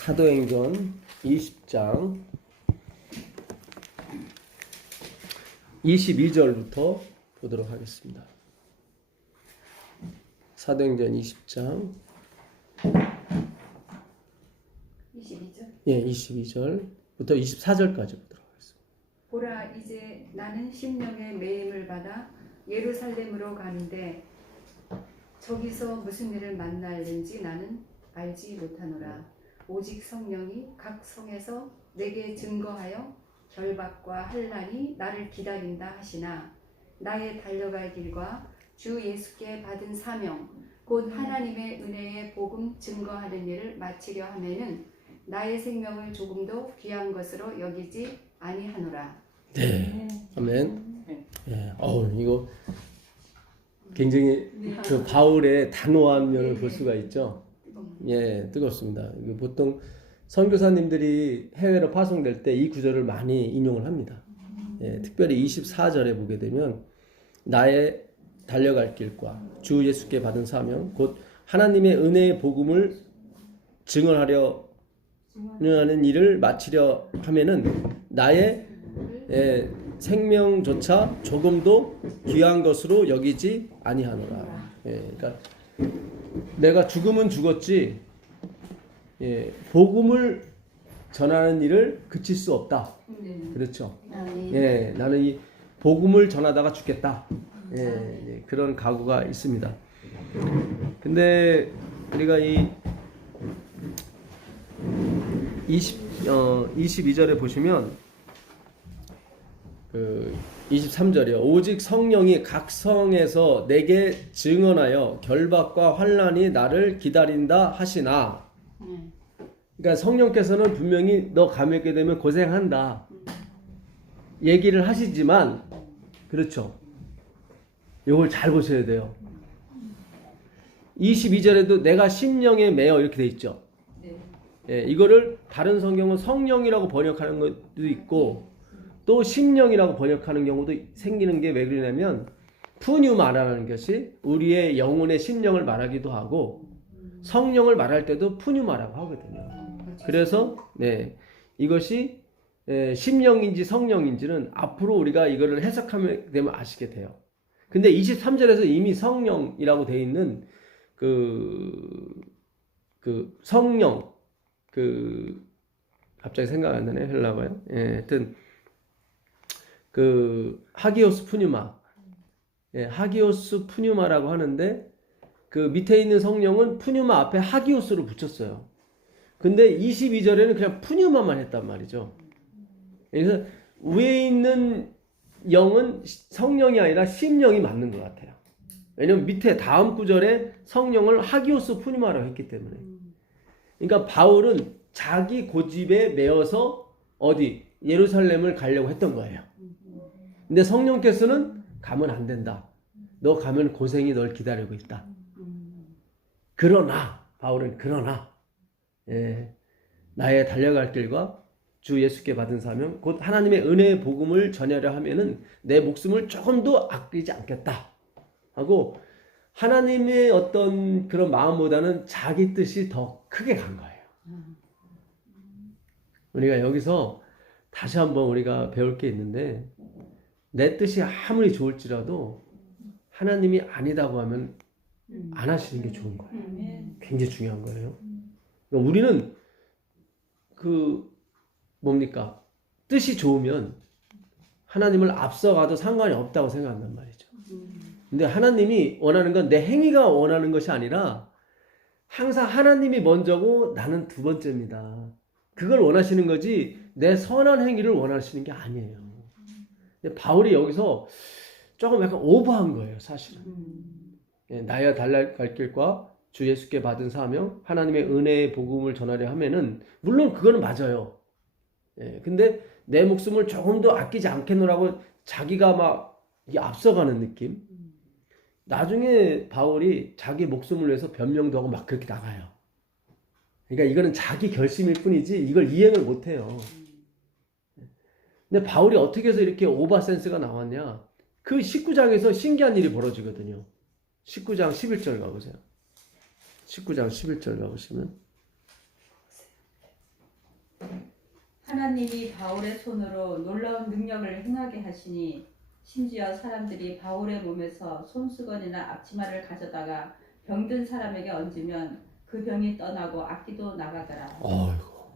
사도행전 20장 22절부터 보도록 하겠습니다. 사도행전 20장 22절? 예, 22절부터 24절까지 보도록 하겠습니다. 보라, 이제 나는 심령의 매임을 받아 예루살렘으로 가는데 저기서 무슨 일을 만날는지 나는 알지 못하노라. 오직 성령이 각 성에서 내게 증거하여 결박과 환난이 나를 기다린다 하시나 나의 달려갈 길과 주 예수께 받은 사명 곧 하나님의 은혜의 복음 증거하는 일을 마치려 하면은 나의 생명을 조금도 귀한 것으로 여기지 아니하노라. 네, 아멘. 예, 이거 굉장히 그 바울의 단호한 면을 볼 수가 있죠. 예, 뜨겁습니다. 보통 선교사님들이 해외로 파송될 때 이 구절을 많이 인용을 합니다. 예, 특별히 24절에 보게 되면 나의 달려갈 길과 주 예수께 받은 사명 곧 하나님의 은혜의 복음을 증언하려 하는 일을 마치려 하면은 나의 생명조차 조금도 귀한 것으로 여기지 아니하노라. 예, 그러니까 내가 죽으면 죽었지, 예, 복음을 전하는 일을 그칠 수 없다. 그렇죠. 예, 나는 이 복음을 전하다가 죽겠다. 예, 예, 그런 각오가 있습니다. 근데 우리가 이 22절에 보시면 그 23절이요. 오직 성령이 각 성에서 내게 증언하여 결박과 환난이 나를 기다린다 하시나. 그러니까 성령께서는 분명히 너 감염게 되면 고생한다 얘기를 하시지만, 그렇죠. 이걸 잘 보셔야 돼요. 22절에도 내가 심령에 매여 이렇게 돼 있죠. 예, 이거를 다른 성경은 성령이라고 번역하는 것도 있고 또 심령이라고 번역하는 경우도 생기는 게 왜 그러냐면 푸뉴마라는 것이 우리의 영혼의 심령을 말하기도 하고 성령을 말할 때도 푸뉴마라고 하거든요. 그래서 네, 이것이 심령인지 성령인지는 앞으로 우리가 이거를 해석하면 되면 아시게 돼요. 근데 23절에서 이미 성령이라고 되어 있는 그 성령 갑자기 생각 안 나네. 헬라어요. 예, 하여튼 하기오스 푸뉴마. 예, 하기오스 푸뉴마라고 하는데 그 밑에 있는 성령은 푸뉴마 앞에 하기오스로 붙였어요. 근데 22절에는 그냥 푸뉴마만 했단 말이죠. 그래서 위에 있는 영은 성령이 아니라 심령이 맞는 것 같아요. 왜냐면 밑에 다음 구절에 성령을 하기오스 푸뉴마라고 했기 때문에. 그러니까 바울은 자기 고집에 매어서 어디 예루살렘을 가려고 했던 거예요. 근데 성령께서는 가면 안 된다. 너 가면 고생이 널 기다리고 있다. 그러나 바울은 예, 나의 달려갈 길과 주 예수께 받은 사명 곧 하나님의 은혜의 복음을 전하려 하면은 내 목숨을 조금도 아끼지 않겠다 하고 하나님의 어떤 그런 마음보다는 자기 뜻이 더 크게 간 거예요. 우리가 여기서 다시 한번 우리가 배울 게 있는데 내 뜻이 아무리 좋을지라도 하나님이 아니다고 하면 안 하시는 게 좋은 거예요. 굉장히 중요한 거예요. 그러니까 우리는 뜻이 좋으면 하나님을 앞서가도 상관이 없다고 생각한단 말이죠. 근데 하나님이 원하는 건 내 행위가 원하는 것이 아니라 항상 하나님이 먼저고 나는 두 번째입니다. 그걸 원하시는 거지 내 선한 행위를 원하시는 게 아니에요. 근데 바울이 여기서 조금 약간 오버한 거예요, 사실은. 예, 나야 달려갈 길과 주 예수께 받은 사명, 하나님의 은혜의 복음을 전하려 하면은 물론 그거는 맞아요. 예, 근데 내 목숨을 조금도 아끼지 않겠노라고 자기가 막 앞서가는 느낌. 나중에 바울이 자기 목숨을 위해서 변명도 하고 막 그렇게 나가요. 그러니까 이거는 자기 결심일 뿐이지 이걸 이행을 못해요. 근데 바울이 어떻게 해서 이렇게 오버센스가 나왔냐? 그 19장에서 신기한 일이 벌어지거든요. 19장 11절 가보세요. 19장 11절 가보시면 하나님이 바울의 손으로 놀라운 능력을 행하게 하시니 심지어 사람들이 바울의 몸에서 손수건이나 앞치마를 가져다가 병든 사람에게 얹으면 그 병이 떠나고 악기도 나가더라. 아이고.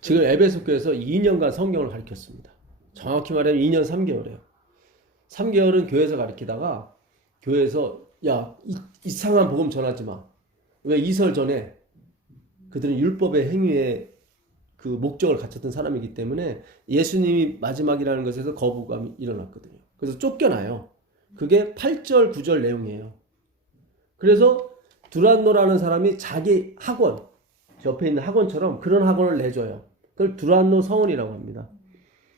지금 에베소 교회에서 2년간 성경을 가르쳤습니다. 정확히 말하면 2년 3개월이에요. 3개월은 교회에서 가르치다가 교회에서 야 이상한 복음 전하지 마. 왜 이설 전에 그들은 율법의 행위에 그 목적을 갖췄던 사람이기 때문에 예수님이 마지막이라는 것에서 거부감이 일어났거든요. 그래서 쫓겨나요. 그게 8절 9절 내용이에요. 그래서 두란노라는 사람이 자기 학원 옆에 있는 학원처럼 그런 학원을 내줘요. 그걸 두란노 서원이라고 합니다.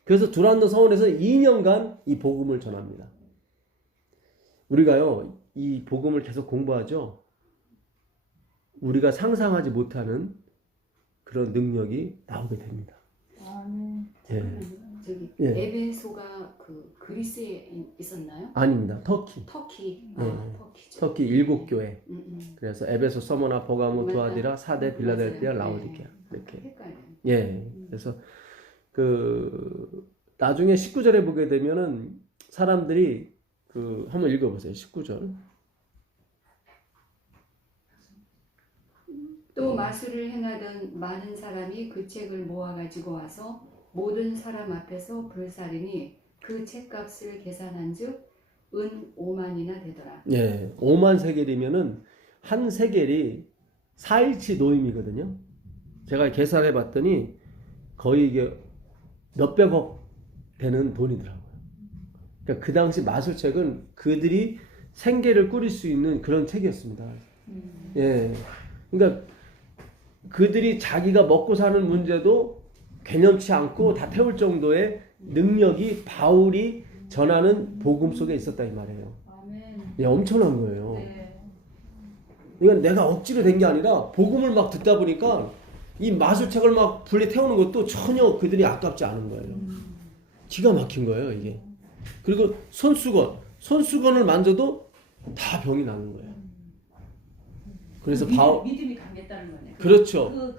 그래서 두란노 서원에서 2년간 이 복음을 전합니다. 우리가요 이 복음을 계속 공부하죠. 우리가 상상하지 못하는 그런 능력이 나오게 됩니다. 아멘. 예. 저기 예. 에베소가 그 그리스에 있었나요? 아닙니다. 터키. 터키. 예. 터키죠. 터키 7교회. 그래서 에베소, 서머나, 버가모, 맞아요. 두아디라, 사데, 빌라델피아, 맞아요. 라오디게아 이렇게. 헷갈려요. 예. 그래서 그 나중에 19절에 보게 되면은 사람들이 그 한번 읽어보세요. 19절. 또 마술을 행하던 많은 사람이 그 책을 모아 가지고 와서 모든 사람 앞에서 불사르니 그 책값을 계산한즉 은 5만이나 되더라. 예. 5만 세겔이면은 한 세겔이 4일치 노임이거든요. 제가 계산해 봤더니 거의 이게 몇백억 되는 돈이더라고요. 그러니까 그 당시 마술책은 그들이 생계를 꾸릴 수 있는 그런 책이었습니다. 예. 그러니까 그들이 자기가 먹고 사는 문제도 개념치 않고 다 태울 정도의 능력이 바울이 전하는 복음 속에 있었다 이 말이에요. 아멘. 예, 엄청난 거예요. 네. 이건 내가 억지로 된 게 아니라 복음을 막 듣다 보니까 이 마술책을 막 분리 태우는 것도 전혀 그들이 아깝지 않은 거예요. 기가 막힌 거예요 이게. 그리고 손수건을 만져도 다 병이 나는 거예요. 그래서 믿음이 강했다는 거네. 그렇죠.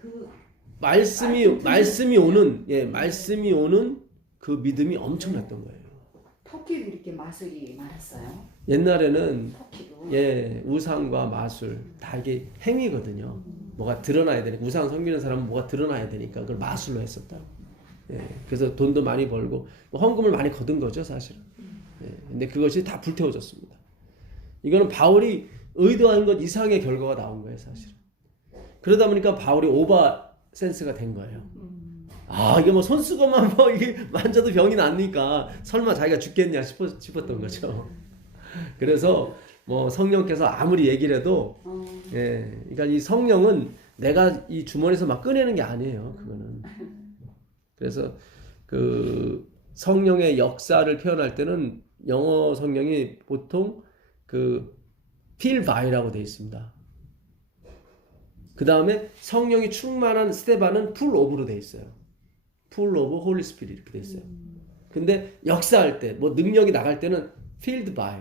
그 말씀이 오는 그 믿음이 엄청났던 거예요. 터키도 이렇게 마술이 많았어요. 옛날에는 터키도. 예, 우상과 마술 다 이게 행위거든요. 뭐가 드러나야 되니까 우상 섬기는 사람은 뭐가 드러나야 되니까 그걸 마술로 했었다. 예, 그래서 돈도 많이 벌고 뭐 헌금을 많이 거둔 거죠 사실은. 예, 근데 그것이 다 불태워졌습니다. 이거는 바울이 의도한 것 이상의 결과가 나온 거예요 사실은. 그러다 보니까 바울이 오버 센스가 된 거예요. 아 이게 뭐 손수건만 뭐 이게 만져도 병이 납니까? 설마 자기가 죽겠냐 싶었던 거죠. 그래서 뭐 성령께서 아무리 얘기를 해도 예, 그러니까 이 성령은 내가 이 주머니에서 막 꺼내는 게 아니에요. 그거는. 그래서 그 성령의 역사를 표현할 때는 영어 성경이 보통 그 feel by라고 되어 있습니다. 그 다음에 성령이 충만한 스테반은 full of로 되어 있어요. full of Holy Spirit 이렇게 되어 있어요. 근데 역사할 때, 뭐 능력이 나갈 때는 filled by.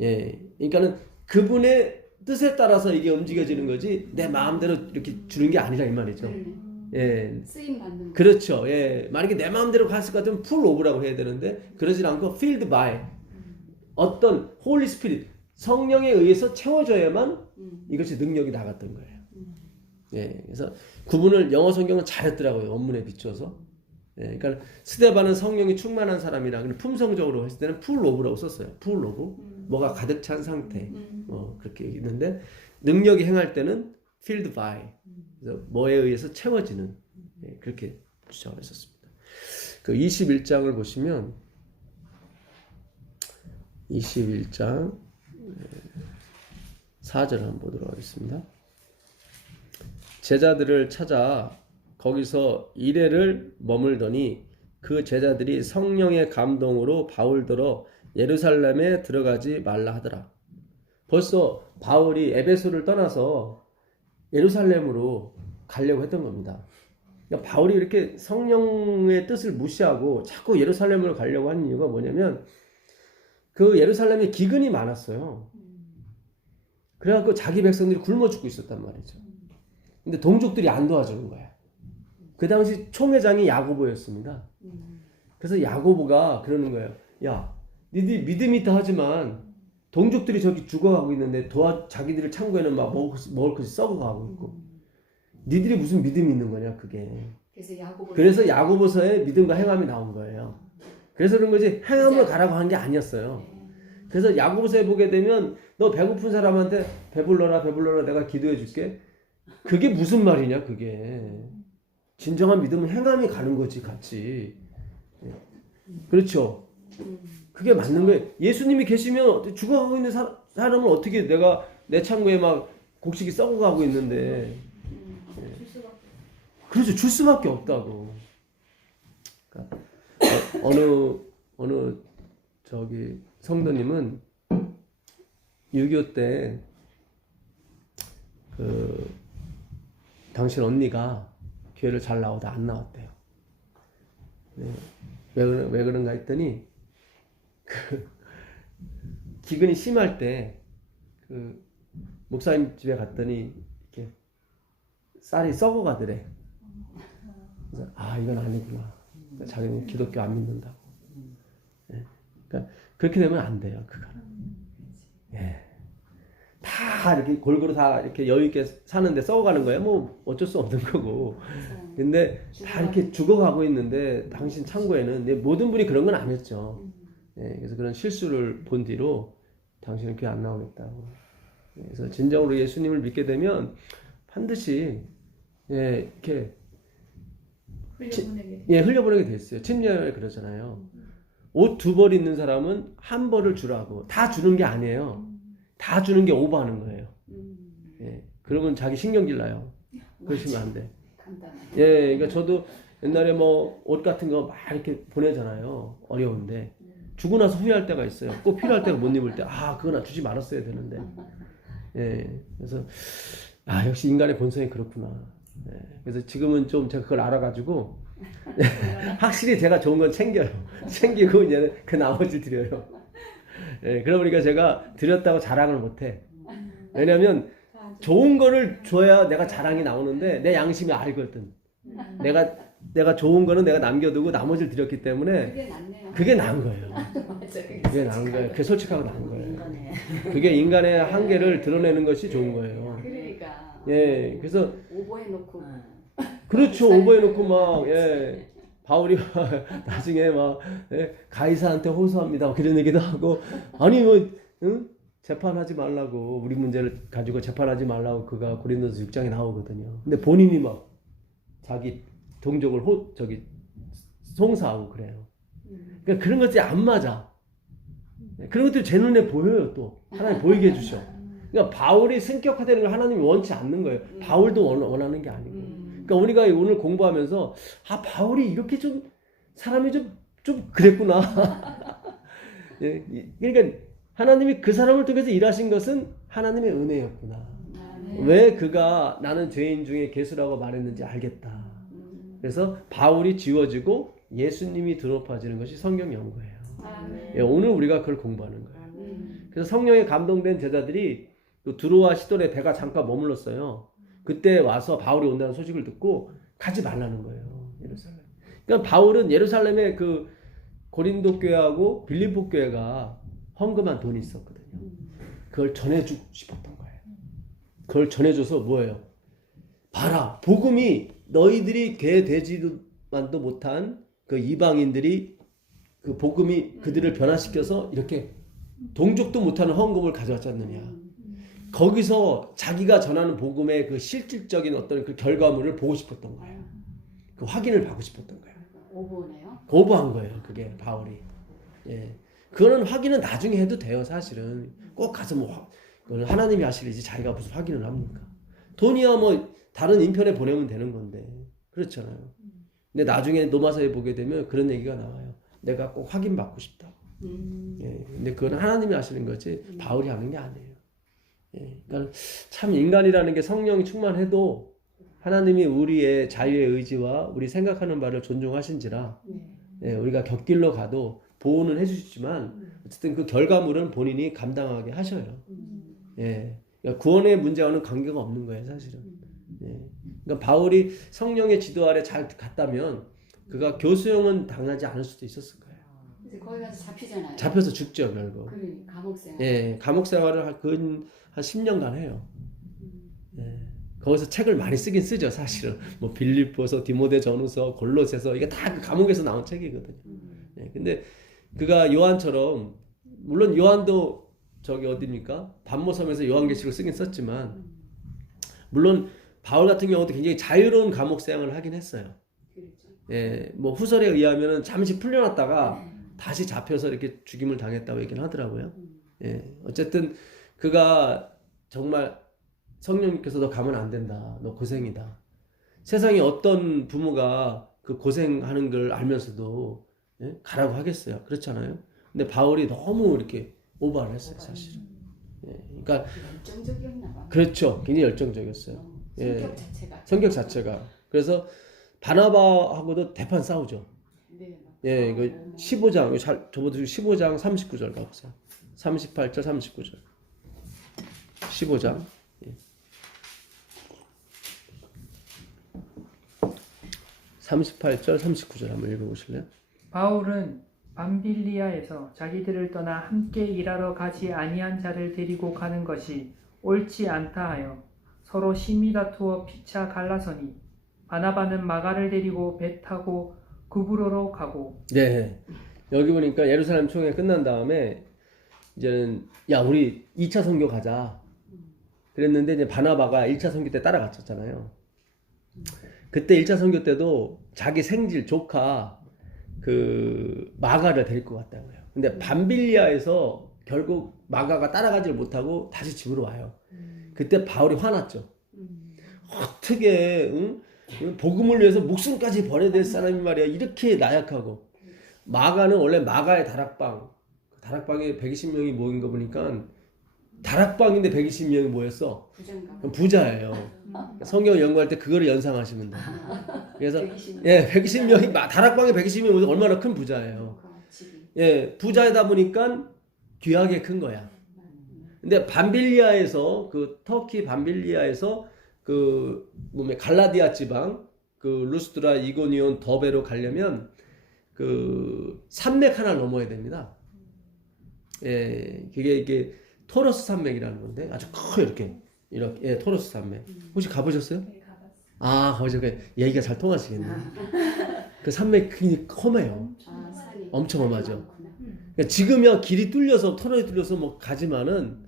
예, 그러니까는 그분의 뜻에 따라서 이게 움직여지는 거지 내 마음대로 이렇게 주는 게 아니라 이 말이죠. 예, 쓰임 받는. 그렇죠. 예, 만약에 내 마음대로 갔을 것 같으면 full of라고 해야 되는데 그러진 않고 filled by 어떤 Holy Spirit 성령에 의해서 채워져야만 이것이 능력이 나갔던 거예요. 예, 그래서 구분을 영어 성경은 잘했더라고요. 원문에 비춰서. 예, 그러니까 스데반은 성령이 충만한 사람이라 품성적으로 했을 때는 full of라고 썼어요. full of 뭐가 가득 찬 상태. 그렇게 얘기했는데 능력이 행할 때는 filled by 그래서 뭐에 의해서 채워지는 예, 그렇게 주장을 했었습니다. 그 21장을 보시면 21장 4절 한번 보도록 하겠습니다. 제자들을 찾아 거기서 이래를 머물더니 그 제자들이 성령의 감동으로 바울더러 예루살렘에 들어가지 말라 하더라. 벌써 바울이 에베소를 떠나서 예루살렘으로 가려고 했던 겁니다. 그러니까 바울이 이렇게 성령의 뜻을 무시하고 자꾸 예루살렘으로 가려고 하는 이유가 뭐냐면 그 예루살렘에 기근이 많았어요. 그래갖고 자기 백성들이 굶어 죽고 있었단 말이죠. 근데 동족들이 안 도와주는 거야. 그 당시 총회장이 야고보였습니다. 그래서 야고보가 그러는 거예요. 야, 니들 믿음이 있다 하지만 동족들이 저기 죽어가고 있는데 자기들을 창고에는 막 먹을 것이 썩어가고 있고 니들이 무슨 믿음이 있는 거냐 그게. 그래서 야고보서에 믿음과 행함이 나온 거예요. 그래서 그런 거지 행함으로 가라고 한 게 아니었어요. 그래서 야고보서에 보게 되면 너 배고픈 사람한테 배불러라 내가 기도해 줄게. 그게 무슨 말이냐 그게. 진정한 믿음은 행함이 가는 거지 같이. 그렇죠. 그게 맞는 거예요. 예수님이 계시면 죽어가고 있는 사람을 어떻게 내가 내 창고에 막 곡식이 썩어가고 있는데 그렇죠. 줄 수밖에 없다고. 그러니까 어느 저기 성도님은 6.25 때 그 당신 언니가 교회를 잘 나오다 안 나왔대요. 네. 왜 그런가 했더니 그 기근이 심할 때 그 목사님 집에 갔더니 이렇게 쌀이 썩어가더래. 그래서 이건 아니구나. 자기는 기독교 안 믿는다고. 네. 그러니까 그렇게 되면 안 돼요. 그거는. 예. 다 이렇게 골고루 다 이렇게 여유 있게 사는데 썩어가는 거예요. 뭐 어쩔 수 없는 거고. 근데 다 이렇게 죽어가고 있는데 당신 창고에는 모든 분이 그런 건 아니었죠. 예. 그래서 그런 실수를 본 뒤로 당신은 교회 안 나오겠다고. 그래서 진정으로 예수님을 믿게 되면 반드시 이렇게 흘려보내게 됐어요. 침례에 그러잖아요. 옷 2벌 있는 사람은 1벌을 주라고. 다 주는 게 아니에요. 다 주는 게 오버하는 거예요. 예, 그러면 자기 신경질 나요. 그러시면 안 돼. 예, 그러니까 저도 옛날에 뭐 옷 같은 거 막 이렇게 보내잖아요. 어려운데 주고 나서 후회할 때가 있어요. 꼭 필요할 때가 못 입을 때, 그거나 주지 말았어야 되는데. 예, 그래서 역시 인간의 본성이 그렇구나. 예, 그래서 지금은 좀 제가 그걸 알아가지고 확실히 제가 좋은 건 챙기고 이제 그 나머지 드려요. 예, 그러다 보니까 제가 드렸다고 자랑을 못해. 왜냐면 좋은 거를 줘야 내가 자랑이 나오는데 내 양심이 알거든. 내가 좋은 거는 내가 남겨두고 나머지를 드렸기 때문에 그게 나은 거예요. 그게 나은 거예요. 그게 솔직하고 나은 거예요. 그게 인간의 한계를 드러내는 것이 좋은 거예요. 그러니까. 예, 그래서 오버해놓고. 그렇죠. 오버해놓고 막 바울이 나중에 막 가이사한테 호소합니다. 그런 얘기도 하고 아니 재판하지 말라고 우리 문제를 가지고 재판하지 말라고 그가 고린도서 6장에 나오거든요. 근데 본인이 막 자기 동족을 송사하고 그래요. 그러니까 그런 것들이 안 맞아. 그런 것들이 제 눈에 보여요. 또 하나님 보이게 해주셔. 그러니까 바울이 승격화되는 걸 하나님이 원치 않는 거예요. 바울도 원하는 게 아니고. 그러니까 우리가 오늘 공부하면서 바울이 이렇게 좀 사람이 좀 그랬구나. 예, 그러니까 하나님이 그 사람을 통해서 일하신 것은 하나님의 은혜였구나. 왜 그가 나는 죄인 중에 괴수라고 말했는지 알겠다. 그래서 바울이 지워지고 예수님이 드높아지는 것이 성경 연구예요. 예, 오늘 우리가 그걸 공부하는 거예요. 그래서 성령에 감동된 제자들이 두로와 시돈에 배가 잠깐 머물렀어요. 그때 와서 바울이 온다는 소식을 듣고 가지 말라는 거예요. 예루살렘. 그러니까 바울은 예루살렘에 그 고린도 교회하고 빌립보 교회가 헌금한 돈이 있었거든요. 그걸 전해주고 싶었던 거예요. 그걸 전해줘서 뭐예요? 봐라, 복음이 너희들이 개되지만도 못한 그 이방인들이 그 복음이 그들을 변화시켜서 이렇게 동족도 못하는 헌금을 가져왔지 않느냐. 거기서 자기가 전하는 복음의 그 실질적인 어떤 그 결과물을 보고 싶었던 거예요. 그 확인을 받고 싶었던 거예요. 오버한 거예요. 그게 바울이. 예, 그거는 확인은 나중에 해도 돼요. 사실은 꼭 가서 그거는 하나님이 하시리지 자기가 무슨 확인을 합니까? 돈이야 뭐 다른 인편에 보내면 되는 건데 그렇잖아요. 근데 나중에 노마서에 보게 되면 그런 얘기가 나와요. 내가 꼭 확인 받고 싶다. 예, 근데 그건 하나님이 하시는 거지 바울이 하는 게 아니에요. 예, 그러니까 참 인간이라는 게 성령이 충만해도 하나님이 우리의 자유의 의지와 우리 생각하는 바를 존중하신지라 우리가 곁길로 가도 보호는 해주시지만 어쨌든 그 결과물은 본인이 감당하게 하셔요. 예, 그러니까 구원의 문제와는 관계가 없는 거예요, 사실은. 예. 그러니까 바울이 성령의 지도 아래 잘 갔다면 그가 교수형은 당하지 않을 수도 있었을 거예요. 이제 거기 가서 잡히잖아요. 잡혀서 죽죠 결국. 그러니 감옥 생활. 예, 감옥 생활을 한 10년간 해요. 예. 거기서 책을 많이 쓰긴 쓰죠, 사실은. 뭐 빌립보서, 디모데전후서, 골로새서 이게 다 그 감옥에서 나온 책이거든요. 예, 근데 그가 요한처럼 물론 요한도 저기 어디입니까? 반모섬에서 요한계시록 쓰긴 썼지만 물론 바울 같은 경우도 굉장히 자유로운 감옥 생활을 하긴 했어요. 그렇죠. 예, 뭐 후설에 의하면은 잠시 풀려났다가 다시 잡혀서 이렇게 죽임을 당했다고 얘기를 하더라고요. 예, 어쨌든 그가 정말 성령님께서 너 가면 안 된다. 너 고생이다. 세상에 어떤 부모가 그 고생하는 걸 알면서도 예? 가라고 하겠어요. 그렇잖아요. 근데 바울이 너무 이렇게 오버를 했어요, 사실은. 예, 그러니까 열정적이었나 봐. 그렇죠. 굉장히 열정적이었어요. 예. 성격 자체가. 성격 자체가. 그래서 바나바하고도 대판 싸우죠. 네. 예, 그 15장, 저보다 15장 39절 가보세요. 38절, 39절. 15장. 예. 38절, 39절 한번 읽어보실래요? 바울은 밤빌리아에서 자기들을 떠나 함께 일하러 가지 아니한 자를 데리고 가는 것이 옳지 않다 하여 서로 심히 다투어 피차 갈라서니 바나바는 마가를 데리고 배 타고 구브로로 가고. 네. 여기 보니까 예루살렘 총회 끝난 다음에 이제는 야 우리 2차 선교 가자. 그랬는데 이제 바나바가 1차 선교 때 따라갔었잖아요. 그때 1차 선교 때도 자기 생질 조카 그 마가를 데리고 갔다고요. 근데 밤빌리아에서 결국 마가가 따라가지를 못하고 다시 집으로 와요. 그때 바울이 화났죠. 어떻게 응? 복음을 위해서 목숨까지 버려야 될 사람이 말이야. 이렇게 나약하고. 마가는 원래 마가의 다락방에 120명이 모인 거 보니까 다락방인데 120명이 모였어. 부장가. 부자예요. 성경을 연구할 때 그거를 연상하시면 돼요. 그래서 120명. 예, 120명이 다락방에 120명이 모여서 얼마나 큰 부자예요. 예, 부자이다 보니까 귀하게 큰 거야. 근데 밤빌리아에서 그 터키 밤빌리아에서 그 몸에 갈라디아 지방 그 루스드라 이고니온 더베로 가려면 그 산맥 하나 넘어야 됩니다. 예, 그게 이게 토러스 산맥이라는 건데 아주 커요 이렇게 예, 토러스 산맥. 혹시 가보셨어요? 네, 가봤어요. 아, 거기서 얘기가 잘 통하시겠네. 그 산맥 굉장히 험해요. 아, 산이. 엄청 험하죠. 많구나. 그러니까 지금이야 길이 뚫려서 터널이 뚫려서 뭐 가지만은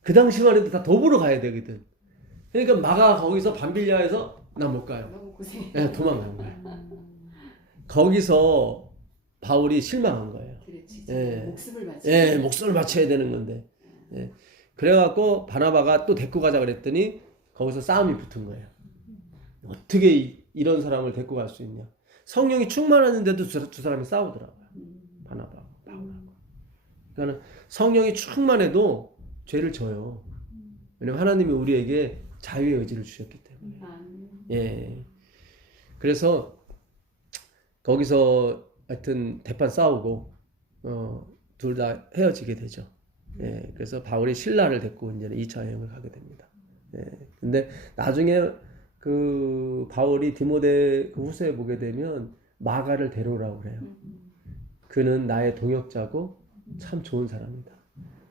그 당시만 해도 다 도보로 가야 되거든. 그러니까 마가 거기서 밤빌리아에서 나 못 가요. 너무 고생. 예, 도망간 거예요. 거기서 바울이 실망한 거예요. 그렇지. 예. 목숨을 바치. 예, 목숨을 바쳐야 되는 건데. 예. 그래갖고 바나바가 또 데리고 가자 그랬더니 거기서 싸움이 붙은 거예요. 어떻게 이런 사람을 데리고 갈 수 있냐. 성령이 충만했는데도 두 사람이 싸우더라고요. 바나바하고 바울하고. 그러니까 성령이 충만해도 죄를 져요. 왜냐면 하나님이 우리에게 자유의 의지를 주셨기 때문에. 예. 그래서 거기서 하여튼 대판 싸우고 둘 다 헤어지게 되죠. 예. 그래서 바울이 신라를 데리고 이제 2차 여행을 가게 됩니다. 예. 근데 나중에 그 바울이 디모데 그 후서에 보게 되면 마가를 데려오라고 그래요. 그는 나의 동역자고 참 좋은 사람이다.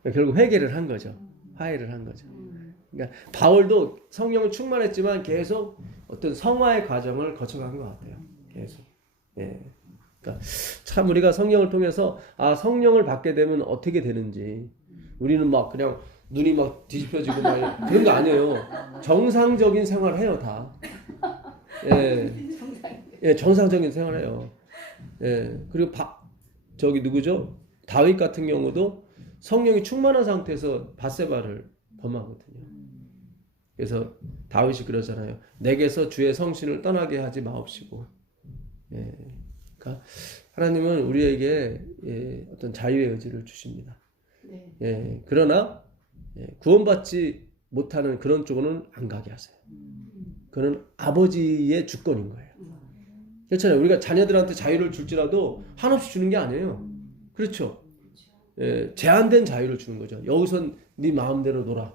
그러니까 결국 회개를 한 거죠. 화해를 한 거죠. 그러니까 바울도 성령을 충만했지만 계속 어떤 성화의 과정을 거쳐간 것 같아요. 계속. 예. 그러니까 참 우리가 성령을 통해서 아 성령을 받게 되면 어떻게 되는지 우리는 막 그냥 눈이 막 뒤집혀지고 막 그런 거 아니에요. 정상적인 생활을 해요 다. 예. 예, 정상적인 생활을 해요. 예. 그리고 저기 누구죠? 다윗 같은 경우도 성령이 충만한 상태에서 밧세바를 범하거든요. 그래서 다윗이 그러잖아요. 내게서 주의 성신을 떠나게 하지 마옵시고. 예. 그러니까 하나님은 우리에게 예, 어떤 자유의 의지를 주십니다. 네. 예. 그러나 예, 구원받지 못하는 그런 쪽으로는 안 가게 하세요. 그는 아버지의 주권인 거예요. 그렇잖아요. 우리가 자녀들한테 자유를 줄지라도 한없이 주는 게 아니에요. 그렇죠. 예, 제한된 자유를 주는 거죠. 여기선 네 마음대로 놀아.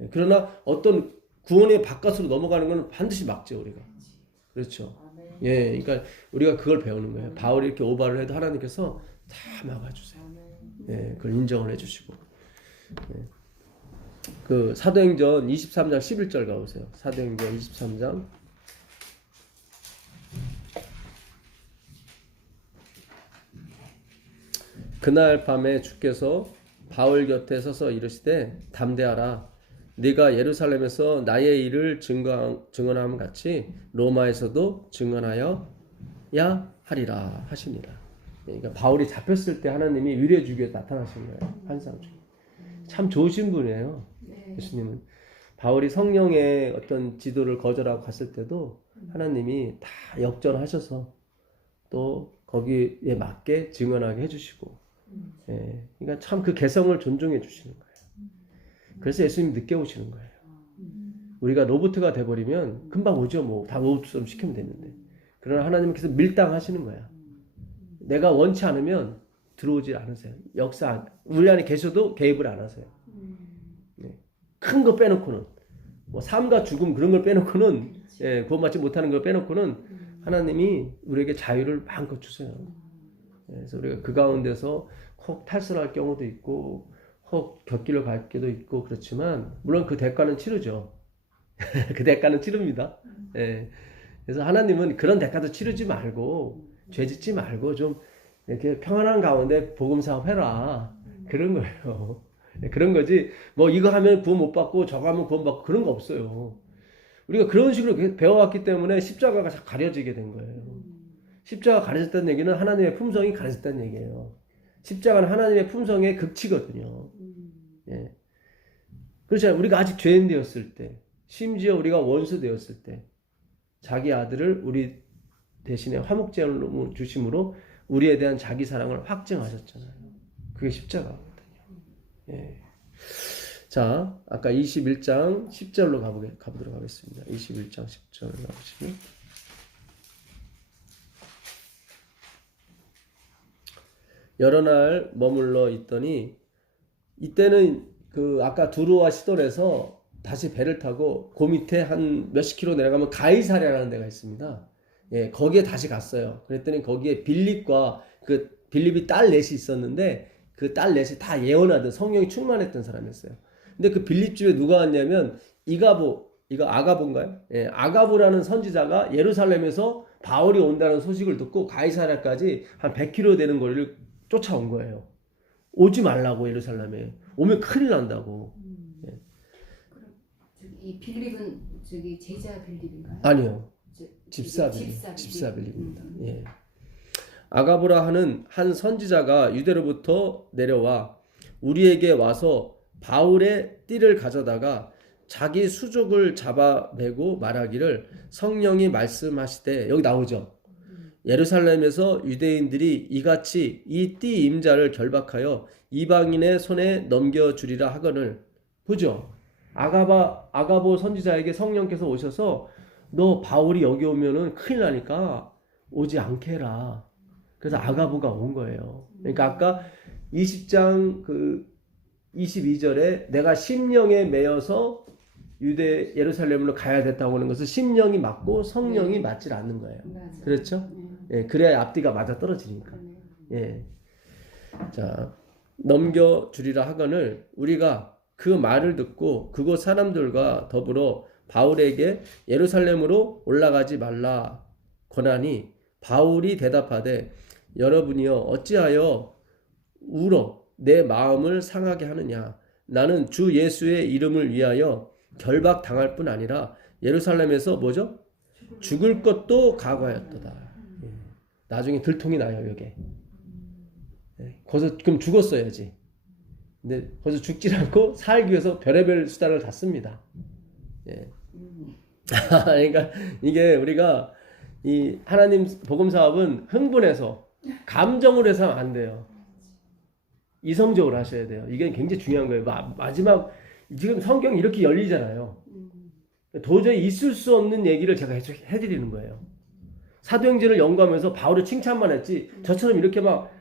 예, 그러나 어떤 구원의 바깥으로 넘어가는 건 반드시 막죠 우리가. 그렇죠. 아멘. 예, 그러니까 우리가 그걸 배우는 거예요. 바울이 이렇게 오바를 해도 하나님께서 다 막아주세요. 예, 그걸 인정을 해주시고. 예. 그 사도행전 23장 11절 가보세요. 사도행전 23장. 그날 밤에 주께서 바울 곁에 서서 이르시되 담대하라. 네가 예루살렘에서 나의 일을 증언함 같이 로마에서도 증언하여야 하리라 하시니라. 그러니까 바울이 잡혔을 때 하나님이 위로해 주기 위해 나타나신 거예요. 환상 중에. 참 좋으신 분이에요. 네. 예수님은. 바울이 성령의 어떤 지도를 거절하고 갔을 때도 하나님이 다 역전하셔서 또 거기에 맞게 증언하게 해주시고, 예, 그러니까 참 그 개성을 존중해 주시는 거예요. 그래서 예수님 늦게 오시는 거예요. 우리가 로봇가 돼버리면 금방 오죠. 뭐 다 로봇처럼 시키면 되는데. 그러나 하나님은 계속 밀당하시는 거야. 내가 원치 않으면 들어오지 않으세요. 역사 우리 안에 계셔도 개입을 안 하세요. 큰 거 빼놓고는 뭐 삶과 죽음 그런 걸 빼놓고는, 예, 구원받지 못하는 걸 빼놓고는 하나님이 우리에게 자유를 마음껏 주세요. 그래서 우리가 그 가운데서 혹 탈선할 경우도 있고 혹 곁길을 갈 때도 있고 그렇지만 물론 그 대가는 치르죠. 그 대가는 치릅니다. 예. 그래서 하나님은 그런 대가도 치르지 말고 죄 짓지 말고 좀 이렇게 평안한 가운데 복음 사업해라. 그런 거예요. 그런 거지. 뭐 이거 하면 구원 못 받고 저거 하면 구원 받고 그런 거 없어요. 우리가 그런 식으로 배워왔기 때문에 십자가가 가려지게 된 거예요. 십자가 가려졌다는 얘기는 하나님의 품성이 가려졌다는 얘기예요. 십자가는 하나님의 품성의 극치거든요. 예. 그렇잖아요. 우리가 아직 죄인 되었을 때, 심지어 우리가 원수 되었을 때, 자기 아들을 우리 대신에 화목제물로 주심으로 우리에 대한 자기 사랑을 확증하셨잖아요. 그게 십자가거든요. 예. 자, 아까 21장 10절로 가보도록 하겠습니다. 21장 10절 가보시면. 여러 날 머물러 있더니 이때는 그 아까 두로와 시돈에서 다시 배를 타고 그 밑에 한 몇십 킬로 내려가면 가이사랴라는 데가 있습니다. 예, 거기에 다시 갔어요. 그랬더니 거기에 빌립과 그 빌립이 딸 넷이 있었는데 그 딸 넷이 다 예언하던 성령이 충만했던 사람이었어요. 근데 그 빌립 집에 누가 왔냐면 이거 아가보인가요? 예, 아가보라는 선지자가 예루살렘에서 바울이 온다는 소식을 듣고 가이사랴까지 한 100km 되는 거리를 쫓아온 거예요. 오지 말라고 예루살렘에. 오면 큰일 난다고. 예. 그럼 이 빌립은 제자 빌립인가요? 아니요. 집사 빌립입니다. 예. 아가보라 하는 한 선지자가 유대로부터 내려와 우리에게 와서 바울의 띠를 가져다가 자기 수족을 잡아내고 말하기를 성령이 말씀하시되, 여기 나오죠. 예루살렘에서 유대인들이 이같이 이 띠 임자를 결박하여 이방인의 손에 넘겨주리라 하거늘. 보죠? 아가보 선지자에게 성령께서 오셔서 너 바울이 여기 오면은 큰일 나니까 오지 않게 해라. 그래서 아가보가 온 거예요. 그러니까 아까 20장 그 22절에 내가 심령에 매여서 예루살렘으로 가야 됐다고 하는 것은 심령이 맞고 성령이 맞질 않는 거예요. 맞아. 그렇죠? 예, 그래야 앞뒤가 맞아 떨어지니까. 예. 자, 넘겨주리라 하거늘 우리가 그 말을 듣고 그곳 사람들과 더불어 바울에게 예루살렘으로 올라가지 말라 권하니 바울이 대답하되 여러분이여 어찌하여 울어 내 마음을 상하게 하느냐. 나는 주 예수의 이름을 위하여 결박당할 뿐 아니라 예루살렘에서 뭐죠? 죽을 것도 각오하였도다. 예. 나중에 들통이 나요 여기. 예. 거기서 그럼 죽었어야지. 근데 거기서 죽질 않고 살기 위해서 별의별 수단을 다 씁니다. 예. 그러니까 이게 우리가 이 하나님 복음 사업은 흥분해서 감정으로 해서 안 돼요. 이성적으로 하셔야 돼요. 이게 굉장히 중요한 거예요. 마지막 지금 성경이 이렇게 열리잖아요. 도저히 있을 수 없는 얘기를 제가 해드리는 거예요. 사도행전을 연구하면서 바울을 칭찬만 했지 저처럼 이렇게 막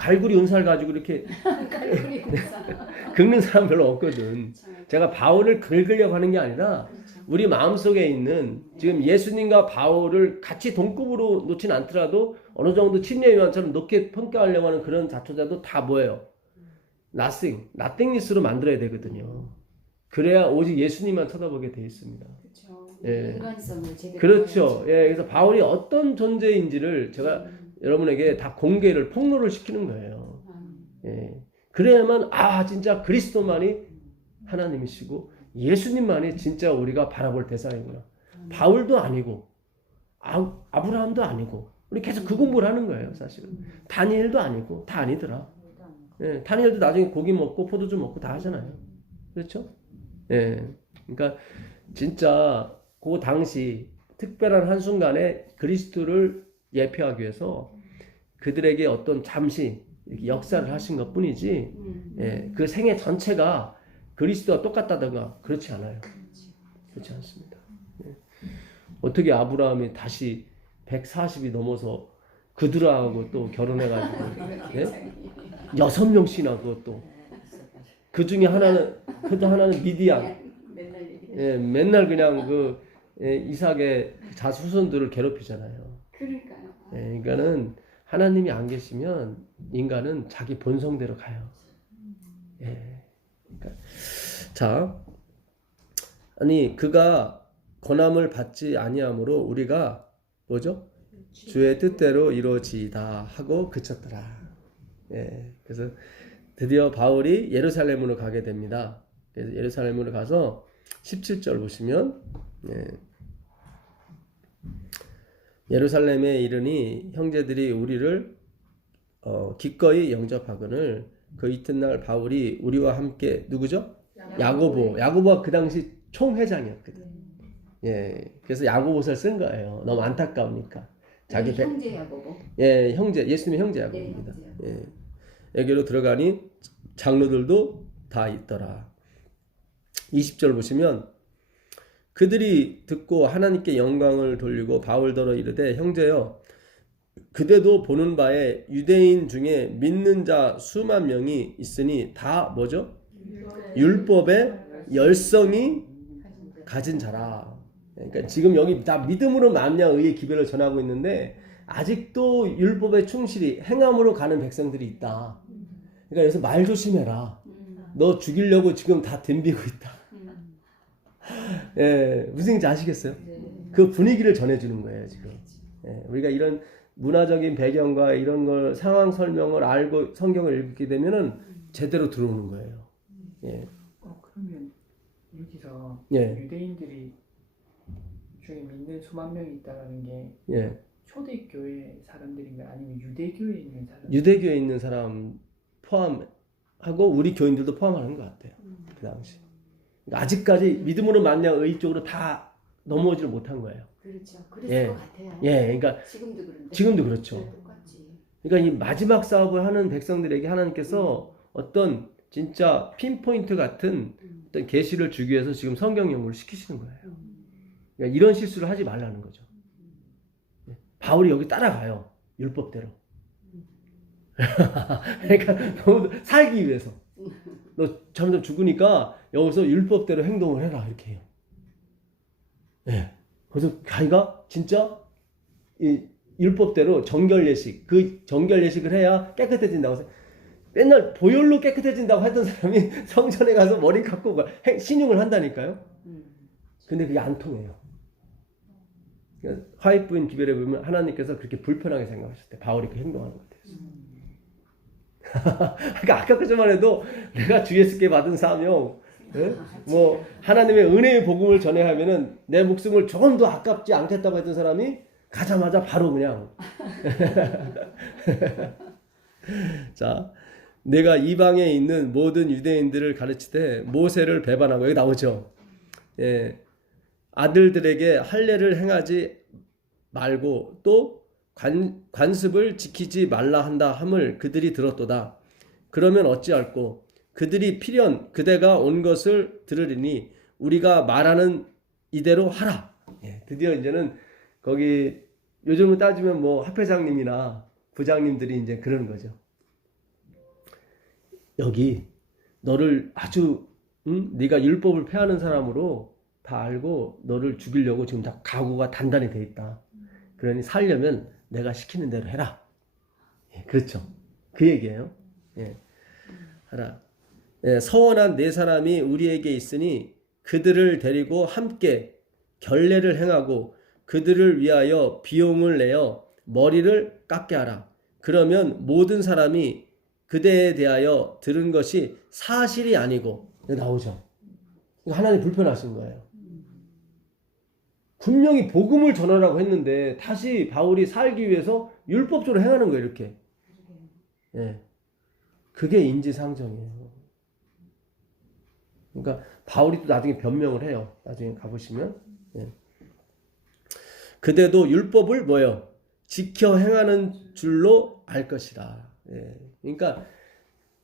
갈고리 은사를 가지고 이렇게 갈고리 은사. 긁는 사람 별로 없거든. 참. 제가 바울을 긁으려고 하는 게 아니라 그렇죠. 우리 마음속에 있는 지금 예수님과 바울을 같이 동급으로 놓진 않더라도 어느 정도 침례요한처럼 높게 평가하려고 하는 그런 자초자도 다 뭐예요? nothingness로 만들어야 되거든요. 그래야 오직 예수님만 쳐다보게 돼 있습니다. 그렇죠. 예. 인간성을 제대로 그렇죠. 보여야지. 예, 그래서 바울이 어떤 존재인지를 제가 여러분에게 다 공개를 폭로를 시키는 거예요. 예. 그래야만 진짜 그리스도만이 하나님이시고 예수님만이 진짜 우리가 바라볼 대상이구나. 바울도 아니고 아브라함도 아니고 우리 계속 그 공부를 하는 거예요, 사실은. 다니엘도 아니고 다 아니더라. 예, 다니엘도 나중에 고기 먹고 포도주 먹고 다 하잖아요. 그렇죠? 예. 그러니까 진짜 그 당시 특별한 한순간에 그리스도를 예표하기 위해서 그들에게 어떤 잠시 이렇게 역사를 하신 것 뿐이지, 예, 그 생애 전체가 그리스도와 똑같다든가 그렇지 않아요. 그렇지 않습니다. 예. 어떻게 아브라함이 다시 140이 넘어서 그들하고 또 결혼해가지고 예? 6명씩이나 그것도 그 중에 하나는 미디안. 맨날 얘기해. 예, 맨날 그냥 이삭의 자수손들을 괴롭히잖아요. 그러니까요. 예, 그러니까는 하나님이 안 계시면 인간은 자기 본성대로 가요. 예. 그러니까, 자, 아니 그가 권함을 받지 아니함으로 우리가 뭐죠? 주의 뜻대로 이루어지다 하고 그쳤더라. 예. 그래서 드디어 바울이 예루살렘으로 가게 됩니다. 그래서 예루살렘으로 가서 17절 보시면 예루살렘에 이르니 형제들이 우리를 기꺼이 영접하거늘 그 이튿날 바울이 우리와 함께 누구죠? 야고보가 그 당시 총회장이었거든. 예, 그래서 야고보서를 쓴 거예요. 너무 안타까우니까. 자기 형제 야고보. 예, 형제 예수님의 형제 야고보입니다. 예, 여기로 들어가니 장로들도 다 있더라. 20절 보시면 그들이 듣고 하나님께 영광을 돌리고 바울더러 이르되 형제여 그대도 보는 바에 유대인 중에 믿는 자 수만 명이 있으니 다 뭐죠? 율법의 열성이 가진 자라. 그러니까 지금 여기 다 믿음으로 말미암아 의의 기별을 전하고 있는데 아직도 율법에 충실히 행함으로 가는 백성들이 있다. 그러니까 여기서 말 조심해라. 너 죽이려고 지금 다 덤비고 있다. 예, 무슨 얘기인지 아시겠어요? 그 분위기를 전해주는 거예요 지금. 예, 우리가 이런 문화적인 배경과 이런 걸 상황 설명을 알고 성경을 읽게 되면은 제대로 들어오는 거예요. 예. 그러면 여기서 예. 유대인들이 중에 믿는 수만 명이 있다는 게 예. 초대교회 사람들인가요? 아니면 유대교회에 있는 사람? 유대교에 있는 사람 포함하고 우리 교인들도 포함하는 것 같아요. 그 당시. 그러니까 아직까지 믿음으로 말미암아 의 쪽으로 다 넘어오지를 못한 거예요. 그렇죠. 그랬을 예. 것 같아요. 예, 그러니까 지금도 그런데. 지금도 그렇죠. 네, 똑같지. 그러니까 이 마지막 사업을 하는 백성들에게 하나님께서 어떤 진짜 핀포인트 같은 어떤 계시를 주기 위해서 지금 성경 연구를 시키시는 거예요. 그러니까 이런 실수를 하지 말라는 거죠. 바울이 여기 따라가요. 율법대로. 그러니까 너무 살기 위해서. 너 점점 죽으니까 여기서 율법대로 행동을 해라 이렇게 해요. 예. 그래서 자기가 진짜 이 율법대로 정결 예식, 그 정결 예식을 해야 깨끗해진다고 해서 맨날 보혈로 깨끗해진다고 했던 사람이 성전에 가서 머리 감고 신용을 한다니까요. 근데 그게 안 통해요. 그러니까 화입부인 기별에 보면 하나님께서 그렇게 불편하게 생각하실 때 바울이 그 행동하는 것 같아요. 그러니까 아까 그저만 해도 내가 주 예수께 받은 사명, 예? 뭐 하나님의 은혜의 복음을 전해야 하면은 내 목숨을 조금도 아깝지 않겠다고 했던 사람이 가자마자 바로 그냥 자, 내가 이방에 있는 모든 유대인들을 가르치되 모세를 배반하고 여기 나오죠. 예, 아들들에게 할례를 행하지 말고 또 관습을 지키지 말라 한다 함을 그들이 들었도다. 그러면 어찌할꼬 그들이 필연 그대가 온 것을 들으리니 우리가 말하는 이대로 하라. 예, 드디어 이제는 거기 요즘은 따지면 뭐 합회장님이나 부장님들이 이제 그러는 거죠. 여기 너를 아주 네가 율법을 폐하는 사람으로 다 알고 너를 죽이려고 지금 다 각오가 단단히 돼 있다. 그러니 살려면 내가 시키는 대로 해라. 예, 그렇죠. 그 얘기예요. 예, 하라. 예, 서원한 네 사람이 우리에게 있으니 그들을 데리고 함께 결례를 행하고 그들을 위하여 비용을 내어 머리를 깎게 하라. 그러면 모든 사람이 그대에 대하여 들은 것이 사실이 아니고 나오죠. 하나님 불편하신 거예요. 분명히 복음을 전하라고 했는데 다시 바울이 살기 위해서 율법적으로 행하는 거예요. 이렇게. 예, 그게 인지상정이에요. 그러니까 바울이 또 나중에 변명을 해요. 나중에 가보시면. 예. 그대도 율법을 뭐요? 지켜 행하는 줄로 알 것이다. 예. 그러니까